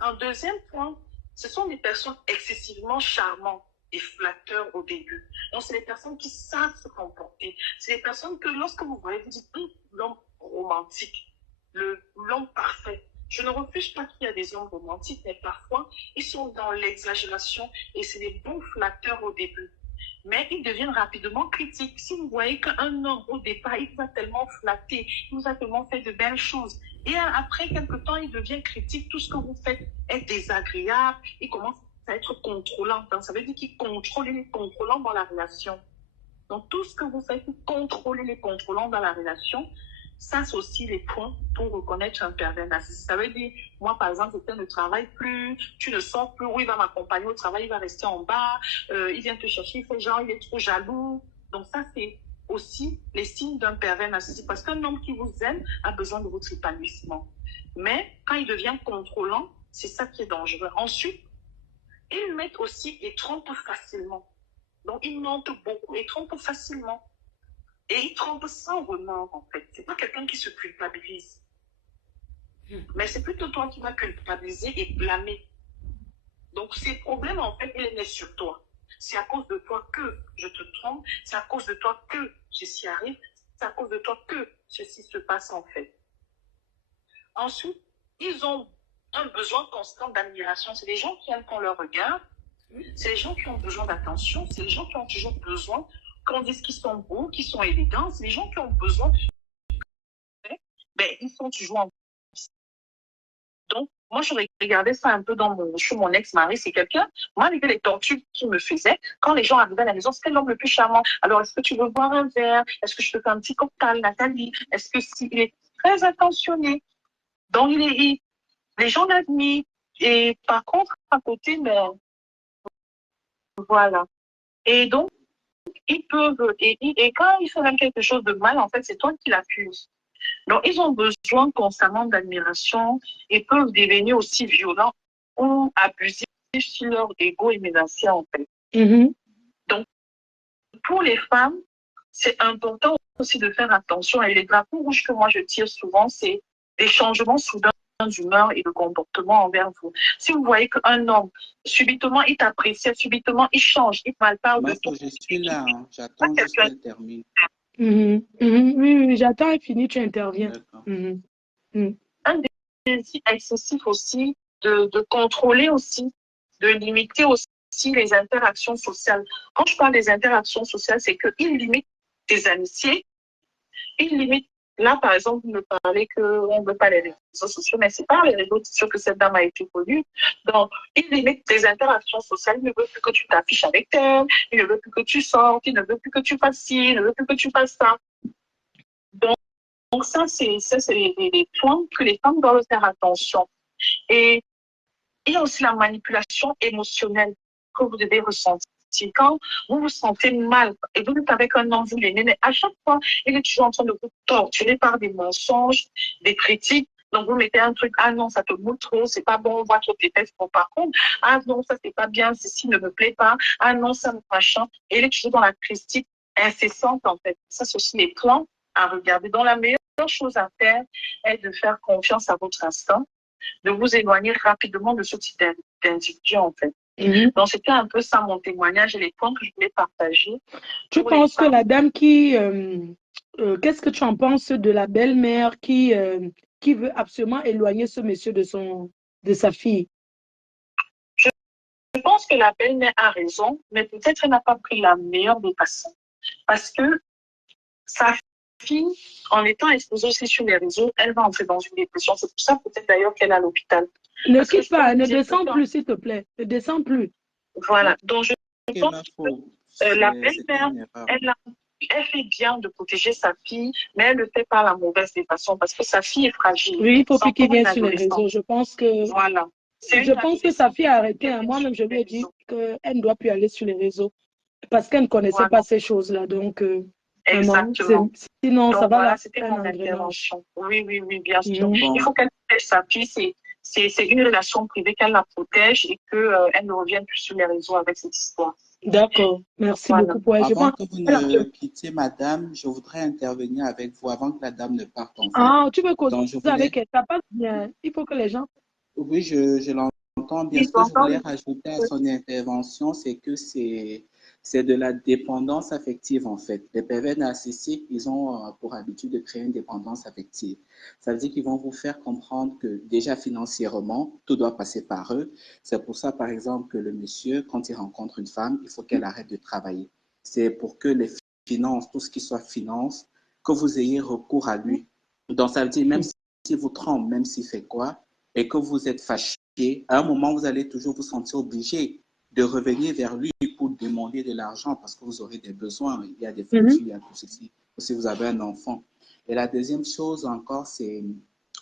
Un deuxième point, ce sont des personnes excessivement charmantes et flatteurs au début. Donc, c'est des personnes qui savent se comporter. C'est des personnes que lorsque vous voyez, vous dites, l'homme romantique, l'homme parfait. Je ne refuse pas qu'il y a des hommes romantiques, mais parfois, ils sont dans l'exagération et c'est des bons flatteurs au début. Mais ils deviennent rapidement critiques. Si vous voyez qu'un homme, au départ, il vous a tellement flatté, il vous a tellement fait de belles choses, et après quelque temps, il devient critique, tout ce que vous faites est désagréable, il commence à être contrôlant. Donc, ça veut dire qu'il contrôle les contrôlants dans la relation. Donc, tout ce que vous faites, vous contrôlez les contrôlants dans la relation. Ça, c'est aussi les points pour reconnaître un pervers narcissique. Ça veut dire, moi, par exemple, quelqu'un ne travaille plus, tu ne sors plus, où il va m'accompagner au travail, il va rester en bas, il vient te chercher, il fait genre, il est trop jaloux. Donc, ça, c'est aussi les signes d'un pervers narcissique. Parce qu'un homme qui vous aime a besoin de votre épanouissement. Mais quand il devient contrôlant, c'est ça qui est dangereux. Ensuite, ils mettent aussi et trompent facilement. Donc, ils mentent beaucoup et trompent facilement. Et ils trompent sans remords, en fait. C'est pas quelqu'un qui se culpabilise. Mais c'est plutôt toi qui vas culpabiliser et blâmer. Donc, ces problèmes, en fait, ils mettent sur toi. C'est à cause de toi que je te trompe. C'est à cause de toi que ceci arrive. C'est à cause de toi que ceci se passe, en fait. Ensuite, ils ont un besoin constant d'admiration. C'est des gens qui aiment qu'on leur regarde. C'est les gens qui ont besoin d'attention. C'est les gens qui ont toujours besoin qu'on dise qu'ils sont beaux, qu'ils sont élégants. C'est les gens qui ont besoin. Ben, ils sont toujours en... Donc, moi, je regardais ça un peu chez mon ex-mari. C'est quelqu'un, moi, avec les tortures qu'il me faisait, quand les gens arrivaient à la maison, c'était l'homme le plus charmant. Alors, est-ce que tu veux boire un verre? Est-ce que je te fais un petit cocktail, Nathalie? Est-ce que s'il est très attentionné? Donc, les gens l'admirent. Et par contre, à côté, ben, voilà. Et donc, ils peuvent, et quand ils font même quelque chose de mal, en fait, c'est toi qui l'accuses. Donc, ils ont besoin constamment d'admiration et peuvent devenir aussi violents ou abusifs sur leur ego et menacer, en fait. Donc, pour les femmes, c'est important aussi de faire attention. Et les drapeaux rouges que moi je tire souvent, c'est des changements soudains d'humeur et de comportement envers vous. Si vous voyez qu'un homme, subitement, il t'apprécie, subitement, il change, il mal parle de tout. Je suis là, hein. J'attends juste qu'elle termine. Oui, j'attends et fini, tu interviens. Un désir excessif aussi de contrôler aussi, de limiter aussi les interactions sociales. Quand je parle des interactions sociales, c'est qu'il limite tes amitiés, il limite là, par exemple, vous me parlez qu'on ne veut pas les réseaux sociaux, mais c'est pas les réseaux sociaux que cette dame a été connue. Donc, il limite tes interactions sociales. Il ne veut plus que tu t'affiches avec elle. Il ne veut plus que tu sortes. Il ne veut plus que tu fasses ci. Il ne veut plus que tu fasses ça. Donc ça, c'est les points que les femmes doivent faire attention. Et il y a aussi la manipulation émotionnelle que vous devez ressentir. Quand vous vous sentez mal et vous êtes avec un homme, vous l'aimez, mais à chaque fois, il est toujours en train de vous torturer par des mensonges, des critiques. Donc, vous mettez un truc, ah non, ça te moule trop, c'est pas bon, on voit trop tes fesses. Bon, par contre, ah non, ça c'est pas bien, ceci ne me plaît pas, ah non, ça me machin. Et il est toujours dans la critique incessante, en fait. Ça, c'est aussi les plans à regarder. Donc, la meilleure chose à faire est de faire confiance à votre instinct, de vous éloigner rapidement de ce type d'individu, en fait. Donc, c'était un peu ça mon témoignage et les points que je voulais partager. Tu penses que la dame qui... qu'est-ce que tu en penses de la belle-mère qui veut absolument éloigner ce monsieur de sa fille? Je pense que la belle-mère a raison, mais peut-être elle n'a pas pris la meilleure des façons. Parce que sa fille, en étant exposée aussi sur les réseaux, elle va entrer dans une dépression. C'est pour ça peut-être d'ailleurs qu'elle est à l'hôpital. Ne quitte pas, ne descends plus, s'il te plaît. Ne descends plus. Voilà. Donc, je pense que la belle-mère, elle fait bien de protéger sa fille, mais elle le fait par la mauvaise des façons parce que sa fille est fragile. Oui, il ne faut plus qu'il vienne sur les réseaux. Je pense que, voilà. Je pense que sa fille a arrêté. Moi-même, je lui ai dit qu'elle ne doit plus aller sur les réseaux parce qu'elle ne connaissait pas ces choses-là. Donc, exactement. Sinon, donc, ça va voilà, la c'était mon intervention. Oui, bien sûr. Bon. Il faut qu'elle protège sa fille. C'est une relation privée, qu'elle la protège et qu'elle ne revienne plus sur les réseaux avec cette histoire. D'accord. Merci beaucoup. Pour avant que vous ne quittiez, madame, je voudrais intervenir avec vous avant que la dame ne parte en fait. Ah, tu veux causer avec elle? Ça passe bien. Il faut que les gens... Oui, je l'entends bien. Ce que je voulais rajouter à son intervention, c'est que c'est de la dépendance affective en fait. Les pervers narcissiques, ils ont pour habitude de créer une dépendance affective. Ça veut dire qu'ils vont vous faire comprendre que déjà financièrement, tout doit passer par eux. C'est pour ça, par exemple, que le monsieur, quand il rencontre une femme, il faut qu'elle arrête de travailler. C'est pour que les finances, tout ce qui soit finance, que vous ayez recours à lui. Donc ça veut dire même s'il vous trompe, même s'il fait quoi, et que vous êtes fâché, à un moment, vous allez toujours vous sentir obligé de revenir vers lui pour demander de l'argent parce que vous aurez des besoins. Il y a des factures, il y a tout ceci. Ou si vous avez un enfant. Et la deuxième chose encore, c'est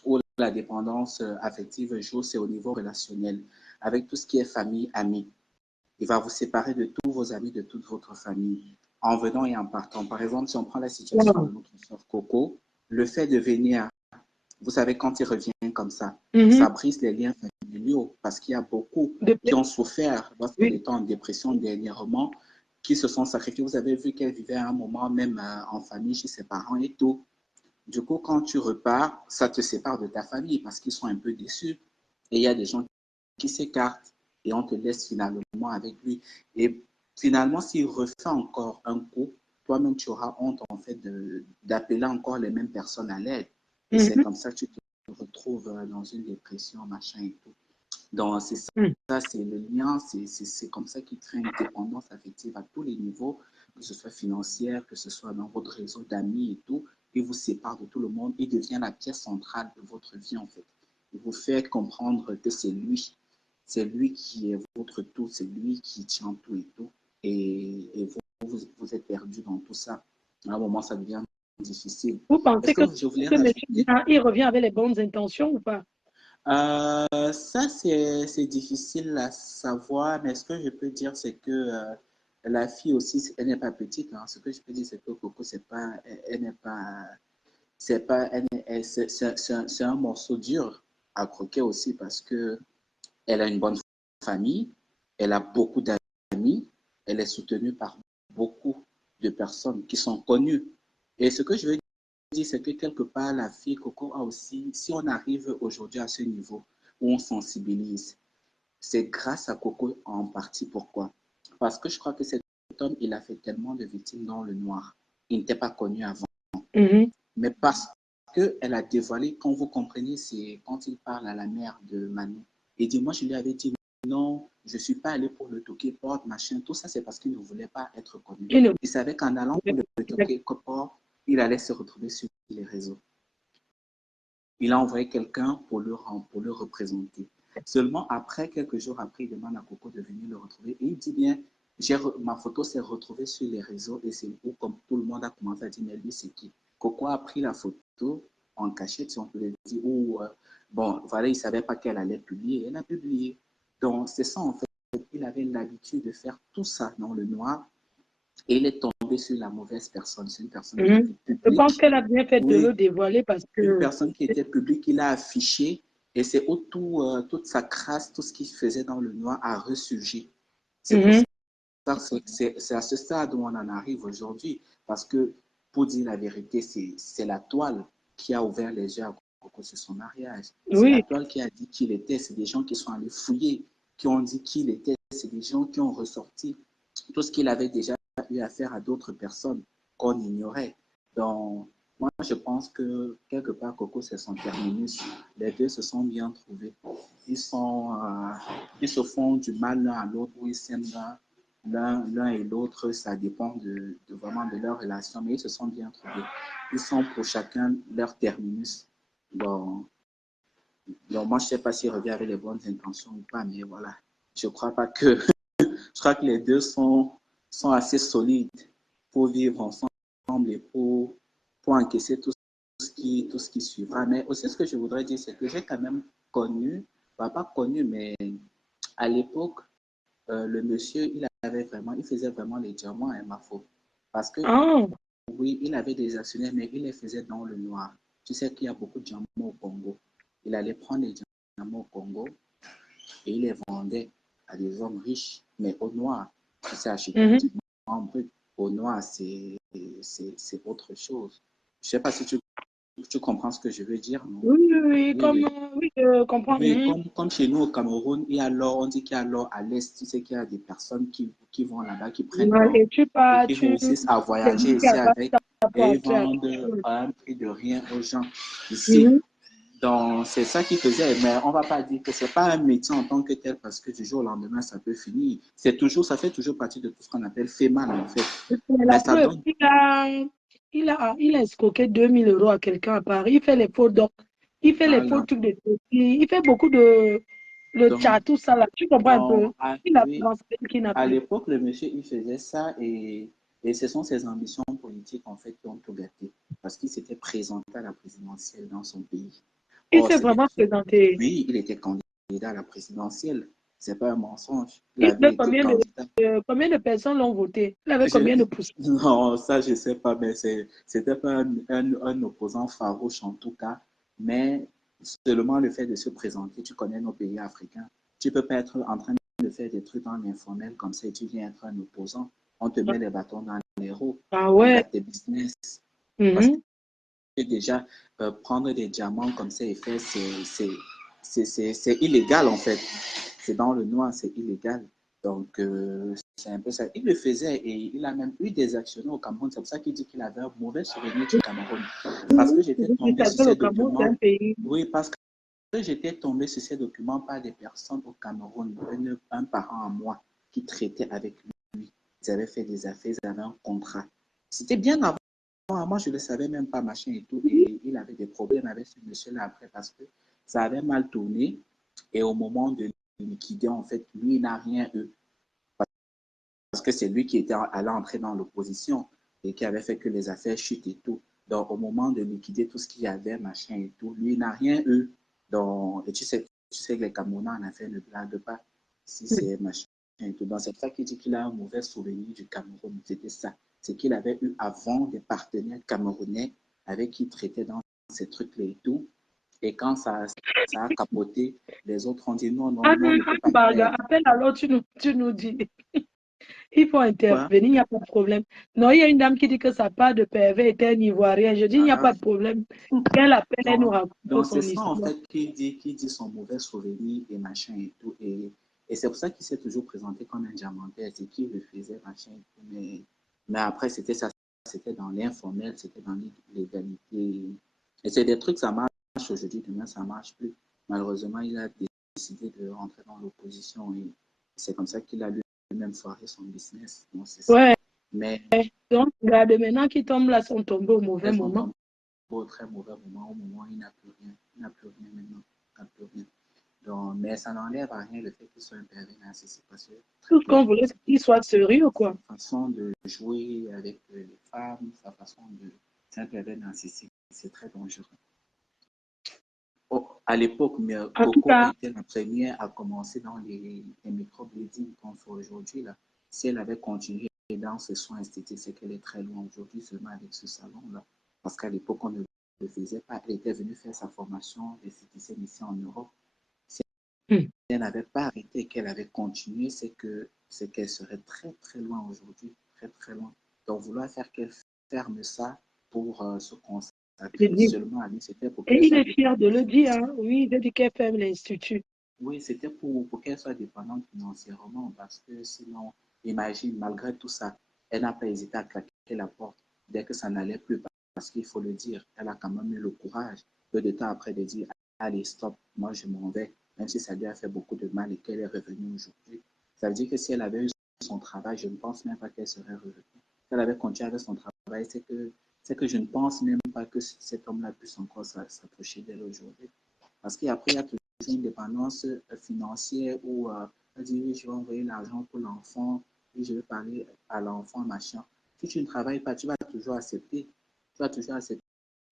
où la dépendance affective joue, c'est au niveau relationnel. Avec tout ce qui est famille, amis. Il va vous séparer de tous vos amis, de toute votre famille, en venant et en partant. Par exemple, si on prend la situation de notre soeur Coco, le fait de venir, vous savez, quand il revient comme ça brise les liens familiaux parce qu'il y a beaucoup qui ont souffert lorsqu'elle était en dépression dernièrement, qui se sont sacrifiés. Vous avez vu qu'elle vivait à un moment même en famille chez ses parents et tout. Du coup, quand tu repars, ça te sépare de ta famille parce qu'ils sont un peu déçus. Et il y a des gens qui s'écartent et on te laisse finalement avec lui. Et finalement, s'il refait encore un coup, toi-même, tu auras honte en fait d'appeler encore les mêmes personnes à l'aide. Et c'est comme ça que tu te retrouves dans une dépression, machin et tout. Donc, c'est ça, c'est le lien, c'est comme ça qu'il crée une dépendance affective à tous les niveaux, que ce soit financière, que ce soit dans votre réseau d'amis et tout. Il vous sépare de tout le monde, il devient la pièce centrale de votre vie en fait. Il vous fait comprendre que c'est lui qui est votre tout, c'est lui qui tient tout et tout. Et vous êtes perdu dans tout ça. À un moment, ça devient difficile. Vous pensez que il revient avec les bonnes intentions ou pas? Ça, c'est difficile à savoir, mais ce que je peux dire, c'est que la fille aussi, elle n'est pas petite. Hein. Ce que je peux dire, c'est que Coco, elle n'est pas, c'est un morceau dur à croquer aussi parce que elle a une bonne famille, elle a beaucoup d'amis, elle est soutenue par beaucoup de personnes qui sont connues. Et ce que je veux dire, c'est que quelque part, la fille Coco a aussi, si on arrive aujourd'hui à ce niveau où on sensibilise, c'est grâce à Coco en partie. Pourquoi? Parce que je crois que cet homme, il a fait tellement de victimes dans le noir. Il n'était pas connu avant. Mais parce qu'elle a dévoilé, quand vous comprenez, c'est quand il parle à la mère de Manu. Il dit, moi, je lui avais dit, non, je ne suis pas allé pour le toquer porte, machin. Tout ça, c'est parce qu'il ne voulait pas être connu. Il savait qu'en allant pour le toquer porte, il allait se retrouver sur les réseaux. Il a envoyé quelqu'un pour le représenter. Seulement après, quelques jours après, il demande à Coco de venir le retrouver. Et il dit bien, ma photo s'est retrouvée sur les réseaux et c'est où, comme tout le monde a commencé à dire, mais lui, c'est qui? Coco a pris la photo en cachette, si on peut le dire, ou, bon, voilà, il ne savait pas qu'elle allait publier. Elle a publié. Donc, c'est ça, en fait. Il avait l'habitude de faire tout ça dans le noir. Et il est tombé sur la mauvaise personne. C'est une personne qui était publique. Je pense qu'elle a bien fait de le Oui, dévoiler parce que... une personne qui était publique, il a affiché et c'est autour, toute sa crasse, tout ce qu'il faisait dans le noir a ressurgi. C'est pour ça que c'est à ce stade où on en arrive aujourd'hui. Parce que, pour dire la vérité, c'est la toile qui a ouvert les yeux à Coco sur son mariage. C'est la toile qui a dit qui il était. C'est des gens qui sont allés fouiller, qui ont dit qui il était. C'est des gens qui ont ressorti tout ce qu'il avait déjà eu à faire à d'autres personnes qu'on ignorait. Donc, moi, je pense que quelque part, Coco, c'est son terminus. Les deux se sont bien trouvés. Ils se font du mal l'un à l'autre, ou ils s'aiment l'un et l'autre. Ça dépend vraiment de leur relation, mais ils se sont bien trouvés. Ils sont pour chacun leur terminus. Donc moi, je ne sais pas s'il revient avec les bonnes intentions ou pas, mais voilà. Je crois pas que... Je crois que les deux sont assez solides pour vivre ensemble et pour encaisser tout ce qui suivra. Mais aussi, ce que je voudrais dire, c'est que j'ai quand même connu, pas connu, mais à l'époque, le monsieur, il faisait vraiment les diamants à Mafo. Parce que, oui, il avait des actionnaires, mais il les faisait dans le noir. Tu sais qu'il y a beaucoup de diamants au Congo. Il allait prendre les diamants au Congo et il les vendait à des hommes riches, mais au noir. Tu sais, acheter un diamant brut, au noir, c'est autre chose. Je ne sais pas si tu comprends ce que je veux dire. Non? Oui, je comprends. Oui, comme chez nous au Cameroun, il y a l'or, on dit qu'il y a l'or à l'est. Tu sais qu'il y a des personnes qui vont là-bas, qui prennent l'or et qui réussissent à voyager ici avec et ils vendent à un prix de rien aux gens ici. Donc, c'est ça qui faisait, mais on ne va pas dire que ce n'est pas un métier en tant que tel parce que du jour au lendemain, ça peut finir. Ça fait toujours partie de tout ce qu'on appelle fait mal, en fait. Mais ça donne... Il a escroqué 2000 € à quelqu'un à Paris. Il fait les faux docs. Il fait les faux trucs de ceci. Il fait beaucoup de chat, tout ça là. Tu comprends un peu? À l'époque, le monsieur, il faisait ça et ce sont ses ambitions politiques, en fait, qui ont tout gâté. Parce qu'il s'était présenté à la présidentielle dans son pays. Il s'est vraiment présenté. Oui, il était candidat à la présidentielle. Ce n'est pas un mensonge. Combien de personnes l'ont voté? Il avait combien de pouces? Non, ça, je ne sais pas, mais ce n'était pas un opposant farouche en tout cas. Mais seulement le fait de se présenter, tu connais nos pays africains. Tu ne peux pas être en train de faire des trucs en informel comme ça et tu viens être un opposant. On te met les bâtons dans les roues. Ah ouais. Tes business. Parce que déjà, prendre des diamants comme ça et faire, c'est illégal en fait. C'est dans le noir, c'est illégal. Donc, c'est un peu ça. Il le faisait et il a même eu des actionnaires au Cameroun. C'est pour ça qu'il dit qu'il avait un mauvais souvenir du Cameroun. Parce que j'étais tombé sur ces documents. Oui, parce que j'étais tombé sur ces documents par des personnes au Cameroun, un parent à moi qui traitait avec lui. Ils avaient fait des affaires, ils avaient un contrat. C'était bien avant. Moi, je ne le savais même pas, machin et tout. Et il avait des problèmes avec ce monsieur-là après parce que ça avait mal tourné. Et au moment de liquider, en fait, lui, il n'a rien eu. Parce que c'est lui qui allait entrer dans l'opposition et qui avait fait que les affaires chutent et tout. Donc, au moment de liquider tout ce qu'il y avait, machin et tout, lui, il n'a rien eu. Donc, et tu sais que les Camerounais en affaires ne blaguent pas si c'est machin et tout. Donc, c'est pour ça qu'il dit qu'il a un mauvais souvenir du Cameroun. C'était ça. C'est qu'il avait eu avant des partenaires camerounais avec qui il traitait dans ces trucs-là et tout. Et quand ça a capoté, les autres ont dit non, non, non, on ne peut pas faire. Appelle alors, tu nous dis. Il faut intervenir, il n'y a pas de problème. Non, il y a une dame qui dit que sa part de pervers était un Ivoirien. Je dis, il n'y a pas de problème. Elle appelle, elle nous raconte donc son c'est ça, histoire. en fait, qui dit son mauvais souvenir et machin et tout. Et c'est pour ça qu'il s'est toujours présenté comme un diamantaire. C'est qui le faisait, machin et tout. Mais après, c'était ça. C'était dans l'informel, c'était dans l'illégalité. Et c'est des trucs, ça marche aujourd'hui, demain, ça ne marche plus. Malheureusement, il a décidé de rentrer dans l'opposition et c'est comme ça qu'il a lui-même foiré son business. Donc, ouais, Mais Donc, regarde, maintenant qui tombent là, sont tombés au mauvais elles sont moment. tombées au très mauvais moment. Au moment où il n'a plus rien. Il n'a plus rien maintenant. Il n'a plus rien. Donc, mais ça n'enlève à rien le fait qu'ils soient un pervers narcissique. Parce que, très Tout ce qu'on clairement, voulait, c'est qu'ils soient sérieux, quoi. sa façon de jouer avec les femmes, sa façon de... C'est un pervers narcissique. C'est très dangereux. Oh, à l'époque, mais En tout Coco cas, était la première à commencer dans les microblading qu'on fait aujourd'hui. Là. Si elle avait continué dans ses soins esthétiques, c'est qu'elle est très loin aujourd'hui seulement avec ce salon-là. Parce qu'à l'époque, on ne le faisait pas. Elle était venue faire sa formation d'esthéticienne ici en Europe. Si elle n'avait pas arrêté et qu'elle avait continué, c'est qu'elle serait très, très loin aujourd'hui. Très, très loin. Donc, vouloir faire qu'elle ferme ça pour se consacrer seulement à lui, c'était pour et qu'elle il soit est fier de le dire, dépendante. hein. Oui, il a dit qu'elle ferme l'Institut. Oui, c'était pour qu'elle soit dépendante financièrement parce que sinon, imagine, malgré tout ça, elle n'a pas hésité à claquer la porte dès que ça n'allait plus parce qu'il faut le dire, elle a quand même eu le courage, peu de temps après, de dire allez, stop, moi je m'en vais, même si ça lui a fait beaucoup de mal et qu'elle est revenue aujourd'hui. Ça veut dire que si elle avait eu son travail, je ne pense même pas qu'elle serait revenue. Si elle avait continué avec son travail, c'est que je ne pense même pas que cet homme-là puisse encore s'approcher d'elle aujourd'hui. Parce qu'après, il y a toujours une dépendance financière où on dit oui, je vais envoyer l'argent pour l'enfant, oui, je vais parler à l'enfant, machin. Si tu ne travailles pas, tu vas toujours accepter. Tu vas toujours accepter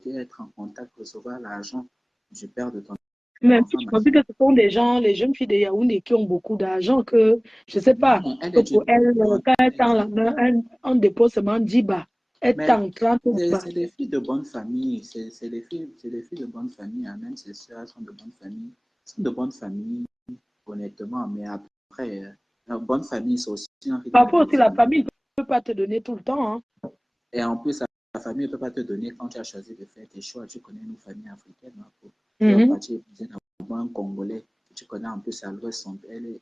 d'être en contact, recevoir l'argent du père de ton Même si enfant, tu penses machin. que ce sont des gens, les jeunes filles de Yaoundé qui ont beaucoup d'argent, que je ne sais pas, Non, elle que est pour d'une elle, bonne... quand elle tend la main, on dépose seulement 10 bas. Elle Mais tend 30 bas. c'est des filles de bonne famille. C'est des filles de bonne famille. Hein. Même ses soeurs sont de bonne famille. Elles sont de bonne famille, honnêtement. Mais après, bonne famille, c'est aussi un rythme Parfois de aussi, vie. la famille ne peut pas te donner tout le temps, hein. Et en plus, la famille ne peut pas te donner quand tu as choisi de faire tes choix. Tu connais nos familles africaines. Hein, tu vas partir épouser d'abord un Congolais. Tu connais en plus à l'ouest, elle est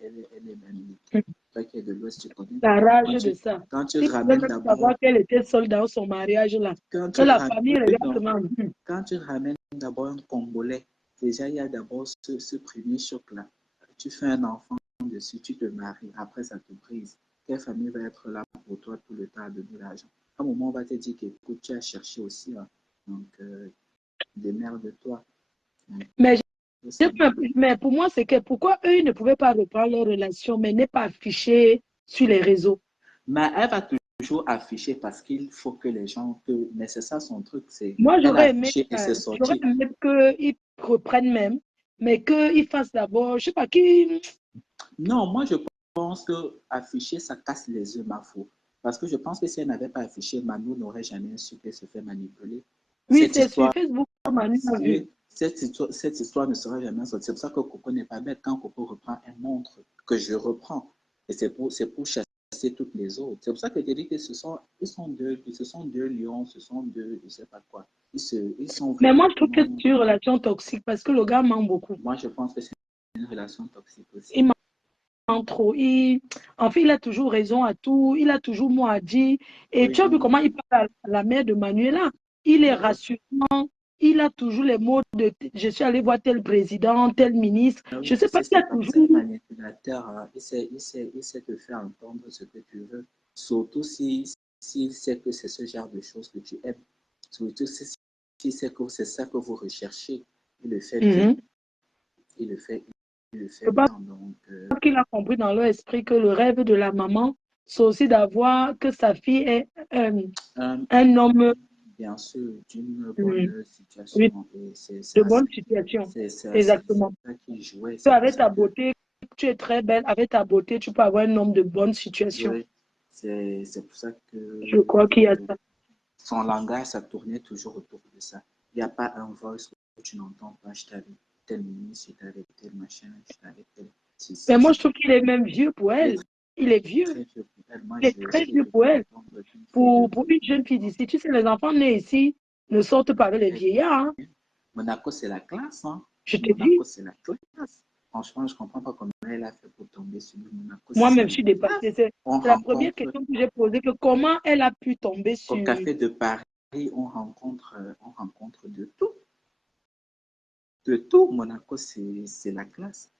américaine. Toi qui es de l'ouest, tu connais. La rage de ça. Quand tu Il pouvait ramènes même d'abord, savoir qu'elle était seule dans son mariage là. quand Que tu la ramènes, famille oui, regarde non, seulement. quand tu ramènes d'abord un Congolais, déjà il y a d'abord ce premier choc-là. Tu fais un enfant dessus, tu te maries, après ça te brise. Quelle famille va être là pour toi tout le temps à donner l'argent? À un moment, on va te dire que tu as cherché aussi, hein. Donc, démerde-toi. Mais, mais pour moi, c'est que pourquoi eux ils ne pouvaient pas reprendre leur relation, mais n'est pas affiché sur les réseaux. Mais elle va toujours afficher parce qu'il faut que les gens... Mais c'est ça son truc, c'est Moi, elle a j'aurais aimé, affiché et c'est sorti. qu'ils reprennent même, mais qu'ils fassent d'abord, je sais pas qui. Non, moi je pense que afficher, ça casse les œufs, ma foi. Parce que je pense que si elle n'avait pas affiché, Manu n'aurait jamais su qu'elle se fait manipuler. Oui, Cette c'est sur histoire, Facebook que Manu a vu. cette histoire ne serait jamais sortie. C'est pour ça que Coco n'est pas bête. Quand Coco reprend, elle montre que je reprends. Et c'est pour chasser toutes les autres. C'est pour ça que je dis que ce sont deux lions, ce sont deux, je ne sais pas quoi. Ils sont Mais moi, vraiment... je trouve que c'est une relation toxique parce que le gars ment beaucoup. Moi, je pense que c'est une relation toxique aussi. Il ment trop. En fait, il a toujours raison à tout. Il a toujours mot à dire. Et Oui, tu as vu non. comment il parle à la mère de Manuela. Il est Oui. rassurant. Il a toujours les mots de je suis allé voir tel président, tel ministre. Je ne sais pas, il a C'est un toujours. manipulateur. Hein. Il sait te faire entendre ce que tu veux. Surtout s'il sait que c'est ce genre de choses que tu aimes. Surtout s'il sait que c'est ça que vous recherchez. Il le fait bien. Il le fait Je pense bien. Donc, qu'il a compris dans leur esprit que le rêve de la maman, c'est aussi d'avoir que sa fille est un homme bien sûr, d'une oui, bonne situation. Et de bonne situation. c'est Exactement. ça qui jouait. Que C'est pour avec ça ta que beauté, tu es très belle. Avec ta beauté, tu peux avoir un homme de bonne situation. oui, c'est pour ça Je crois qu'il y a ça. son langage, ça tournait toujours autour de ça. Il n'y a pas un voice où tu n'entends pas, je t'avais tel ministre, je t'avais tel machin, je t'avais tel... Mais moi, je trouve qu'il est même vieux pour elle. Il est vieux. Très vieux pour elle. Moi, Il est très vieux je pour peux elle. entendre une fille Pour de... une jeune fille d'ici, tu sais, les enfants nés ici ne sortent pas avec les vieillards. Hein. Monaco, c'est la classe. Hein. Je te dis, Monaco, c'est la classe. Franchement, je ne comprends pas comment elle a fait pour tomber sur lui. Monaco, c'est moi-même, je la suis classe. dépassée. C'est On la première rencontre question que j'ai posée, que comment elle a pu tomber au sur... café de Paris, on rencontre de tout. De tout. Monaco, c'est la classe.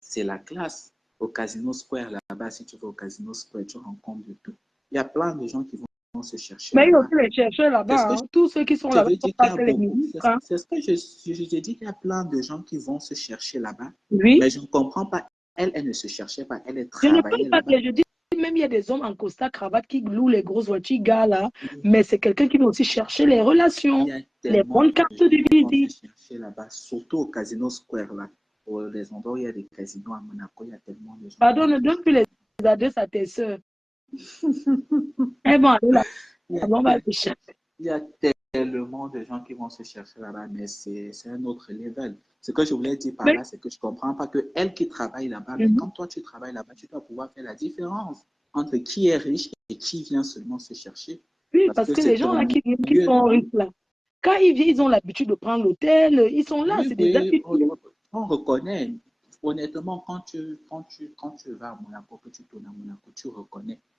C'est la classe. Au Casino Square, là-bas, si tu vas au Casino Square, tu rencontres de tout. Il y a plein de gens qui vont se chercher Mais il y a là-bas. aussi les chercheurs C'est ce là-bas. que Hein. Tous ceux qui sont je là-bas veux ne sont dire qu'il y pas a que les beaucoup. ministres. Hein. C'est ce que je dis qu'il y a plein de gens qui vont se chercher là-bas. Oui. Mais je ne comprends pas. Elle ne se cherchait pas. Elle Je ne travaillait parle pas là-bas. que je dis, même il y a des hommes en costard cravate qui louent les grosses voitures, gars là. Mais c'est quelqu'un qui va aussi chercher les relations, Il y a les tellement bonnes de cartes gens de qui vont se visite. chercher là-bas, surtout au Casino Square, là. Pour les endroits où il y a des casinos à Monaco, il y a tellement de gens. Pardon, ne donne plus les adresses à tes soeurs. Elles vont aller là. On va les chercher. Il y a tellement de gens qui vont se chercher là-bas, mais c'est un autre level. Ce que je voulais dire par là, c'est que je ne comprends pas que elle qui travaille là-bas, mais quand toi tu travailles là-bas, tu dois pouvoir faire la différence entre qui est riche et qui vient seulement se chercher. Oui, parce que les gens là qui viennent, qui sont riches là, quand ils viennent, ils ont l'habitude de prendre l'hôtel, ils sont là, c'est des habitudes. On reconnaît. Honnêtement, quand tu vas à Monaco, que tu tournes à Monaco,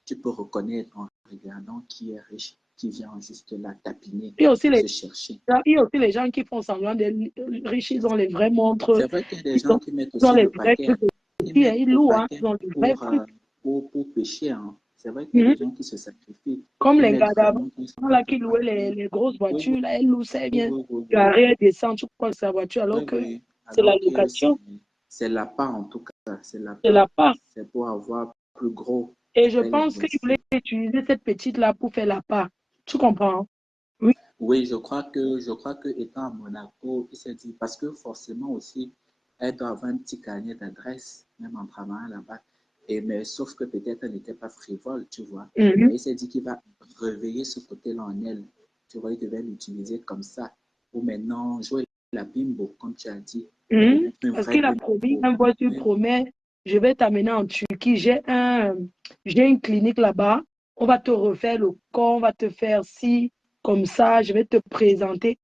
tu peux reconnaître en regardant qui est riche, qui vient juste là tapiner, se chercher. Il y a aussi les gens qui font semblant d'être riches, ils ont les vraies montres. C'est vrai qu'il y a des gens qui mettent aussi le paquet. Ils louent, hein, ils ont les vrais trucs. Pour pêcher. Hein. C'est vrai qu'il y a des gens qui se sacrifient. Comme les gars d'avant, là, qui louaient les grosses voitures, là, elles louent, c'est bien. Garer, elle descend, tu crois que sa voiture, alors que c'est la location. C'est la part, en tout cas. C'est la part. C'est pour avoir plus gros. Et je pense qu'il voulait utiliser cette petite-là pour faire la part. Tu comprends? Oui. Oui, je crois que étant à Monaco, il s'est dit, parce que forcément aussi, elle doit avoir un petit carnet d'adresses, même en travaillant là-bas. Mais sauf que peut-être elle n'était pas frivole, tu vois. Mais il s'est dit qu'il va réveiller ce côté-là en elle. Tu vois, il devait l'utiliser comme ça. Pour maintenant jouer la bimbo, comme tu as dit. Parce qu'il a promis, un voice tu promets, je vais t'amener en Turquie. J'ai une clinique là-bas. On va te refaire le corps, on va te faire ci, comme ça, je vais te présenter.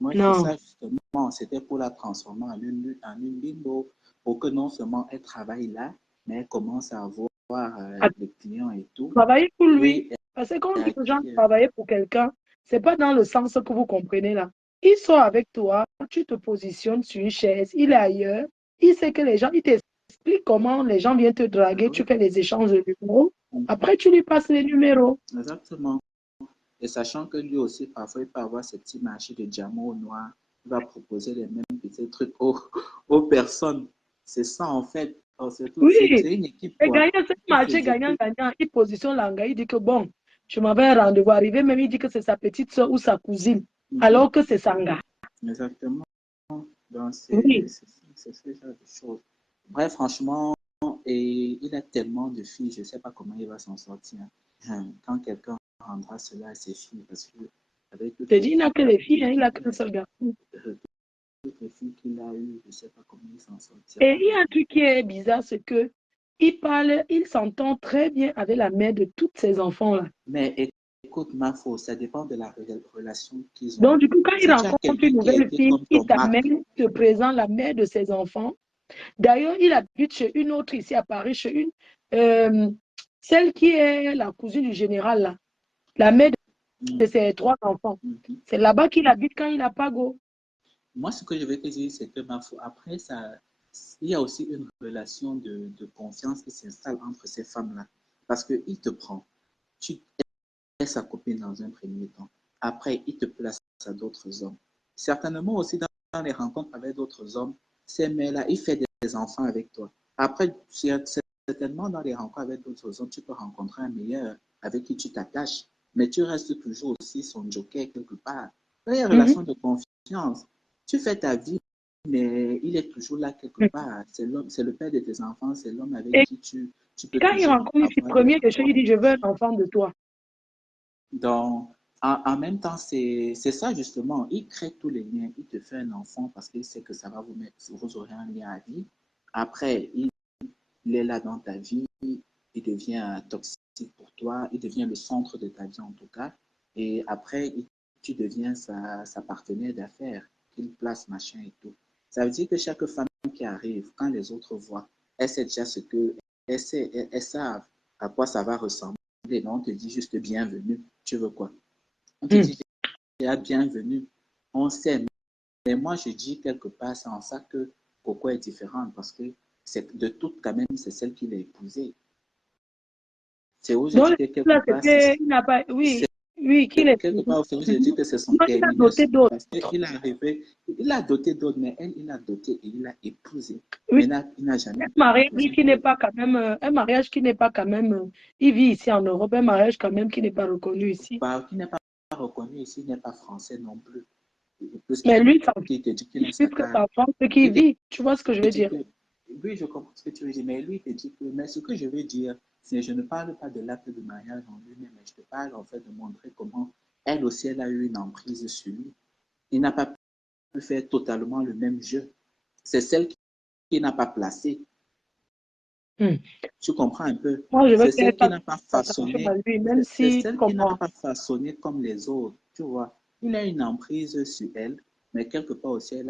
Moi, c'est ça justement. C'était pour la transformer en une bimbo, pour que non seulement elle travaille là, mais elle commence à avoir les clients et tout. Travailler pour lui. Parce que quand on dit aux gens travailler pour quelqu'un, c'est pas dans le sens que vous comprenez là. Il sort avec toi, tu te positionnes sur une chaise, il est ailleurs, il sait que les gens, il t'explique comment les gens viennent te draguer, tu fais les échanges de numéros, après tu lui passes les numéros. Exactement. Et sachant que lui aussi, parfois, il peut avoir ce petit marché de diamants au noir, il va proposer les mêmes petits trucs aux personnes. C'est ça, en fait. C'est une équipe. C'est un marché gagnant-gagnant. Il positionne l'anga, il dit que bon, je m'avais un rendez-vous arrivé, même il dit que c'est sa petite soeur ou sa cousine, alors que c'est Sanga. Exactement. Donc, c'est ce genre de choses. Bref, franchement, et il a tellement de filles, je ne sais pas comment il va s'en sortir. Quand quelqu'un rendra cela à ses filles, parce que avec toutes il n'a que les filles, hein, il n'a qu'un seul garçon. Toutes les filles qu'il a eues, je ne sais pas comment il s'en sortira. Et il y a un truc qui est bizarre, c'est que il s'entend très bien avec la mère de tous ses enfants-là. Mais écoute, Mafo, ça dépend de la relation qu'ils ont. Donc, du coup, quand il rencontre une nouvelle fille, il t'amène, te présente la mère de ses enfants. D'ailleurs, il habite chez une autre ici à Paris, chez celle qui est la cousine du général, là. La mère de ses 3 enfants. C'est là-bas qu'il habite quand il n'a pas go. Moi, ce que je vais te dire, c'est que après, il y a aussi une relation de confiance qui s'installe entre ces femmes-là. Parce qu'il te prend. Tu es sa copine dans un premier temps. Après, il te place à d'autres hommes. Certainement aussi dans les rencontres avec d'autres hommes, ces mères-là, il fait des enfants avec toi. Après, certainement dans les rencontres avec d'autres hommes, tu peux rencontrer un meilleur avec qui tu t'attaches. Mais tu restes toujours aussi son joker quelque part. Il y a une relation de confiance. Tu fais ta vie, mais il est toujours là quelque part. C'est le père de tes enfants, c'est l'homme avec qui tu peux. Quand il rencontre une fille première, il dit, je veux un enfant de toi. Donc, en même temps, c'est ça justement. Il crée tous les liens. Il te fait un enfant parce qu'il sait que ça va vous aurez un lien à vie. Après, il est là dans ta vie. Il devient toxique pour toi. Il devient le centre de ta vie en tout cas. Et après, tu deviens sa partenaire d'affaires. Il place machin et tout. Ça veut dire que chaque femme qui arrive, quand les autres voient, elle sait déjà ce que, elles savent à quoi ça va ressembler. Non, on te dit juste bienvenue. Tu veux quoi? On te dit bienvenue. On sait. Mais moi, je dis quelque part, c'est en ça que Coco est différente parce que de toutes, quand même, c'est celle qui l'a épousée. C'est où je Donc, dis que quelque là, part, il n'a pas, oui, oui, qu'il est. quelque part, c'est où je dis que c'est son Non, il a terminus. doté d'autres. Parce qu'il est arrivé, il a doté d'autres, mais elle, il a doté et il a épousé. Oui. Mais il n'a jamais Un mariage épousé. qui n'est pas quand même, un mariage qui n'est pas quand même, il vit ici en Europe, un mariage quand même qui n'est pas reconnu ici. Qui n'est pas reconnu ici, il n'est pas français non plus. Mais lui, ça Qui te dit qu'il a sa puisque carte. sa femme, ce qui vit, tu vois ce que je veux dire. Oui, je comprends ce que tu veux dire, mais lui, il te dit que, mais ce que je veux dire, c'est je ne parle pas de l'acte de mariage en lui-même, mais je te parle en fait de montrer comment elle aussi, elle a eu une emprise sur lui. Il n'a pas pu faire totalement le même jeu. C'est celle qui n'a pas placé. Tu comprends un peu? Moi, je veux C'est celle qui qu'elle n'a pas fasse attention façonné. à lui, même C'est si, celle qui n'a pas façonné comme les autres. Tu vois, il a une emprise sur elle, mais quelque part aussi, elle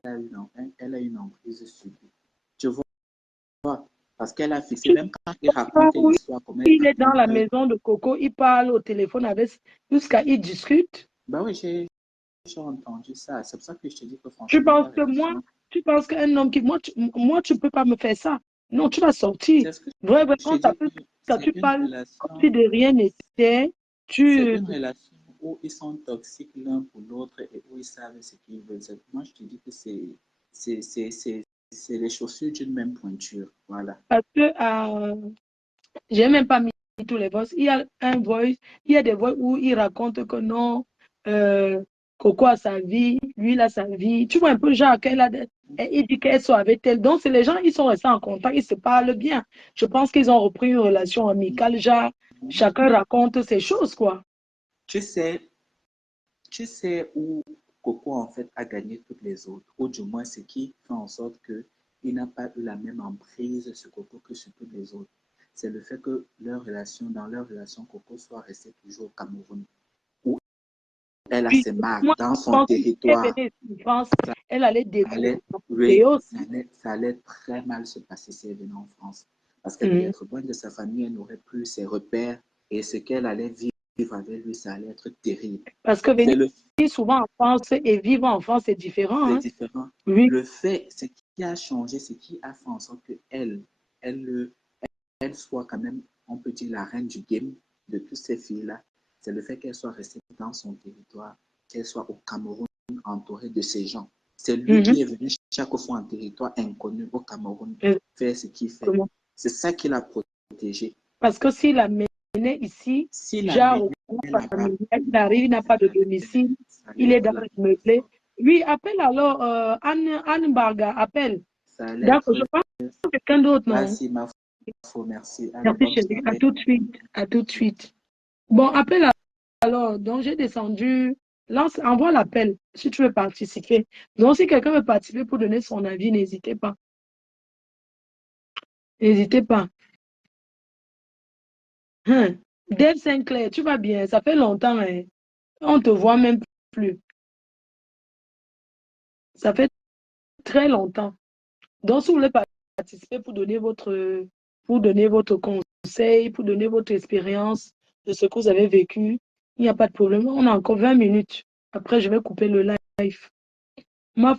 a une emprise sur lui. Tu vois? Parce qu'elle a fixé, même quand il raconte l'histoire, comment elle il est dans la raconte. maison de Coco, il parle au téléphone avec, jusqu'à il discute. Ben oui, j'ai entendu ça. C'est pour ça que je te dis que Tu franchement, penses que moi, tu penses qu'un homme qui, moi, tu peux pas me faire ça. Non, tu vas sortir. c'est ce que Vrai, je quand, te dis, quand c'est tu une parles comme si relation. de rien n'était, C'est tu, une relation où ils sont toxiques l'un pour l'autre et où ils savent ce qu'ils veulent. Moi, je te dis que c'est les chaussures d'une même pointure. Voilà. parce que j'ai même pas mis tous les voices. Il y a un voice, il y a des voix où il raconte que non, Coco a sa vie, lui il a sa vie. Tu vois un peu, genre, il dit qu'elle soit avec elle. Donc, c'est les gens, ils sont restés en contact, ils se parlent bien. Je pense qu'ils ont repris une relation amicale, genre, chacun raconte ses choses, quoi. Tu sais, où Coco en fait a gagné toutes les autres, ou du moins ce qui fait en sorte qu'il n'a pas eu la même emprise sur Coco que sur toutes les autres. C'est le fait que dans leur relation, Coco soit restée toujours au Cameroun, où elle a Puis, ses marques moi, dans je son pense qu'elle territoire. venait en France, elle allait découvrir. Oui, ça allait très mal se passer si elle venait en France. Parce qu'elle allait être loin de sa famille, elle n'aurait plus ses repères et ce qu'elle allait vivre avec lui, ça allait être terrible. Parce que venir souvent en France et vivre en France, c'est différent. C'est Hein? différent. Oui. Le fait, ce qui a changé, ce qui a fait en sorte qu'elle elle soit quand même, on peut dire, la reine du game de toutes ces filles-là, c'est le fait qu'elle soit restée dans son territoire, qu'elle soit au Cameroun entourée de ces gens. C'est lui qui est venu chaque fois en territoire inconnu au Cameroun faire ce qu'il fait. C'est ça qui l'a protégé. Parce que s'il la menait ici, genre, il arrive, il n'a pas de domicile, il est dans le meublé. Oui, appelle alors Anne Barga, appelle. D'accord, je pense que quelqu'un d'autre, non? Merci, ma foi, merci. Merci, chérie. À tout de suite. À tout de suite. Bon, appelle alors. Donc, j'ai descendu. Lance, envoie l'appel si tu veux participer. Donc, si quelqu'un veut participer pour donner son avis, n'hésitez pas. N'hésitez pas. Dave Sinclair, tu vas bien. Ça fait longtemps. Hein. On ne te voit même plus. Ça fait très longtemps. Donc, si vous voulez participer pour donner votre conseil, pour donner votre expérience de ce que vous avez vécu, il n'y a pas de problème. On a encore 20 minutes. Après, je vais couper le live. Moi,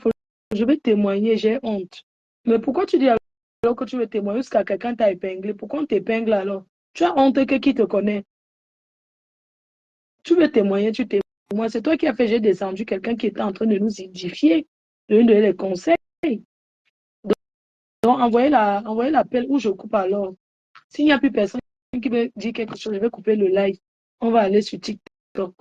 je vais témoigner, j'ai honte. Mais pourquoi tu dis alors que tu veux témoigner jusqu'à quelqu'un t'a épinglé? Pourquoi on t'épingle alors? Tu as honte que qui te connaît? Tu veux témoigner, tu témoignes. C'est toi qui as fait, j'ai descendu quelqu'un qui était en train de nous édifier, de nous donner des conseils. Donc, envoyez l'appel où je coupe alors. S'il n'y a plus personne qui veut dire quelque chose, je vais couper le live. On va aller sur TikTok.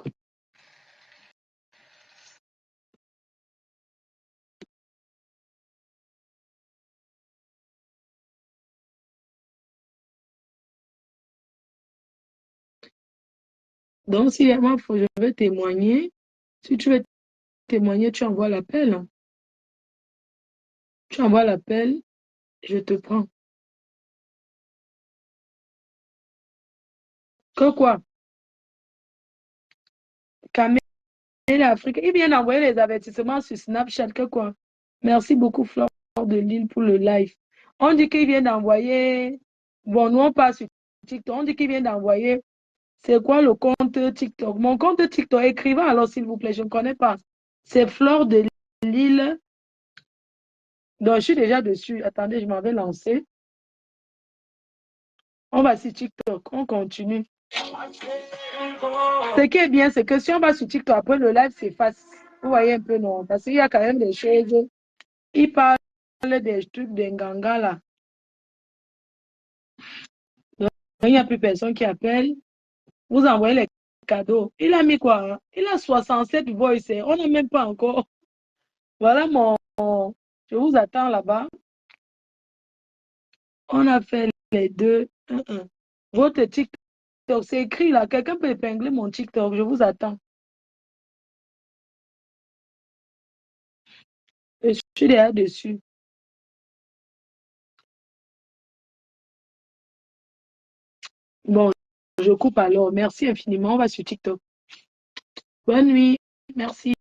Donc, si moi, je veux témoigner, si tu veux témoigner, tu envoies l'appel. Tu envoies l'appel, je te prends. Que quoi? Camille Afrique. Il vient d'envoyer les avertissements sur Snapchat. Que quoi? Merci beaucoup, Flore de Lille, pour le live. On dit qu'il vient d'envoyer. Bon, nous, on passe sur TikTok. On dit qu'il vient d'envoyer. C'est quoi le compte TikTok? Mon compte TikTok, écrivez alors, s'il vous plaît. Je ne connais pas. C'est Flore de Lille. Donc, je suis déjà dessus. Attendez, je m'en vais lancer. On va sur TikTok. On continue. Ce qui est bien, c'est que si on va sur TikTok, après le live s'efface. Vous voyez un peu, non? Parce qu'il y a quand même des choses. Il parle des trucs d'Enganga là. Donc, il n'y a plus personne qui appelle. Vous envoyez les cadeaux. Il a mis quoi? Hein? Il a 67 voice. On n'a même pas encore. Voilà mon. Je vous attends là-bas. On a fait les deux. Votre TikTok, c'est écrit là. Quelqu'un peut épingler mon TikTok. Je vous attends. Je suis déjà dessus. Bon, je coupe alors. Merci infiniment. On va sur TikTok. Bonne nuit. Merci.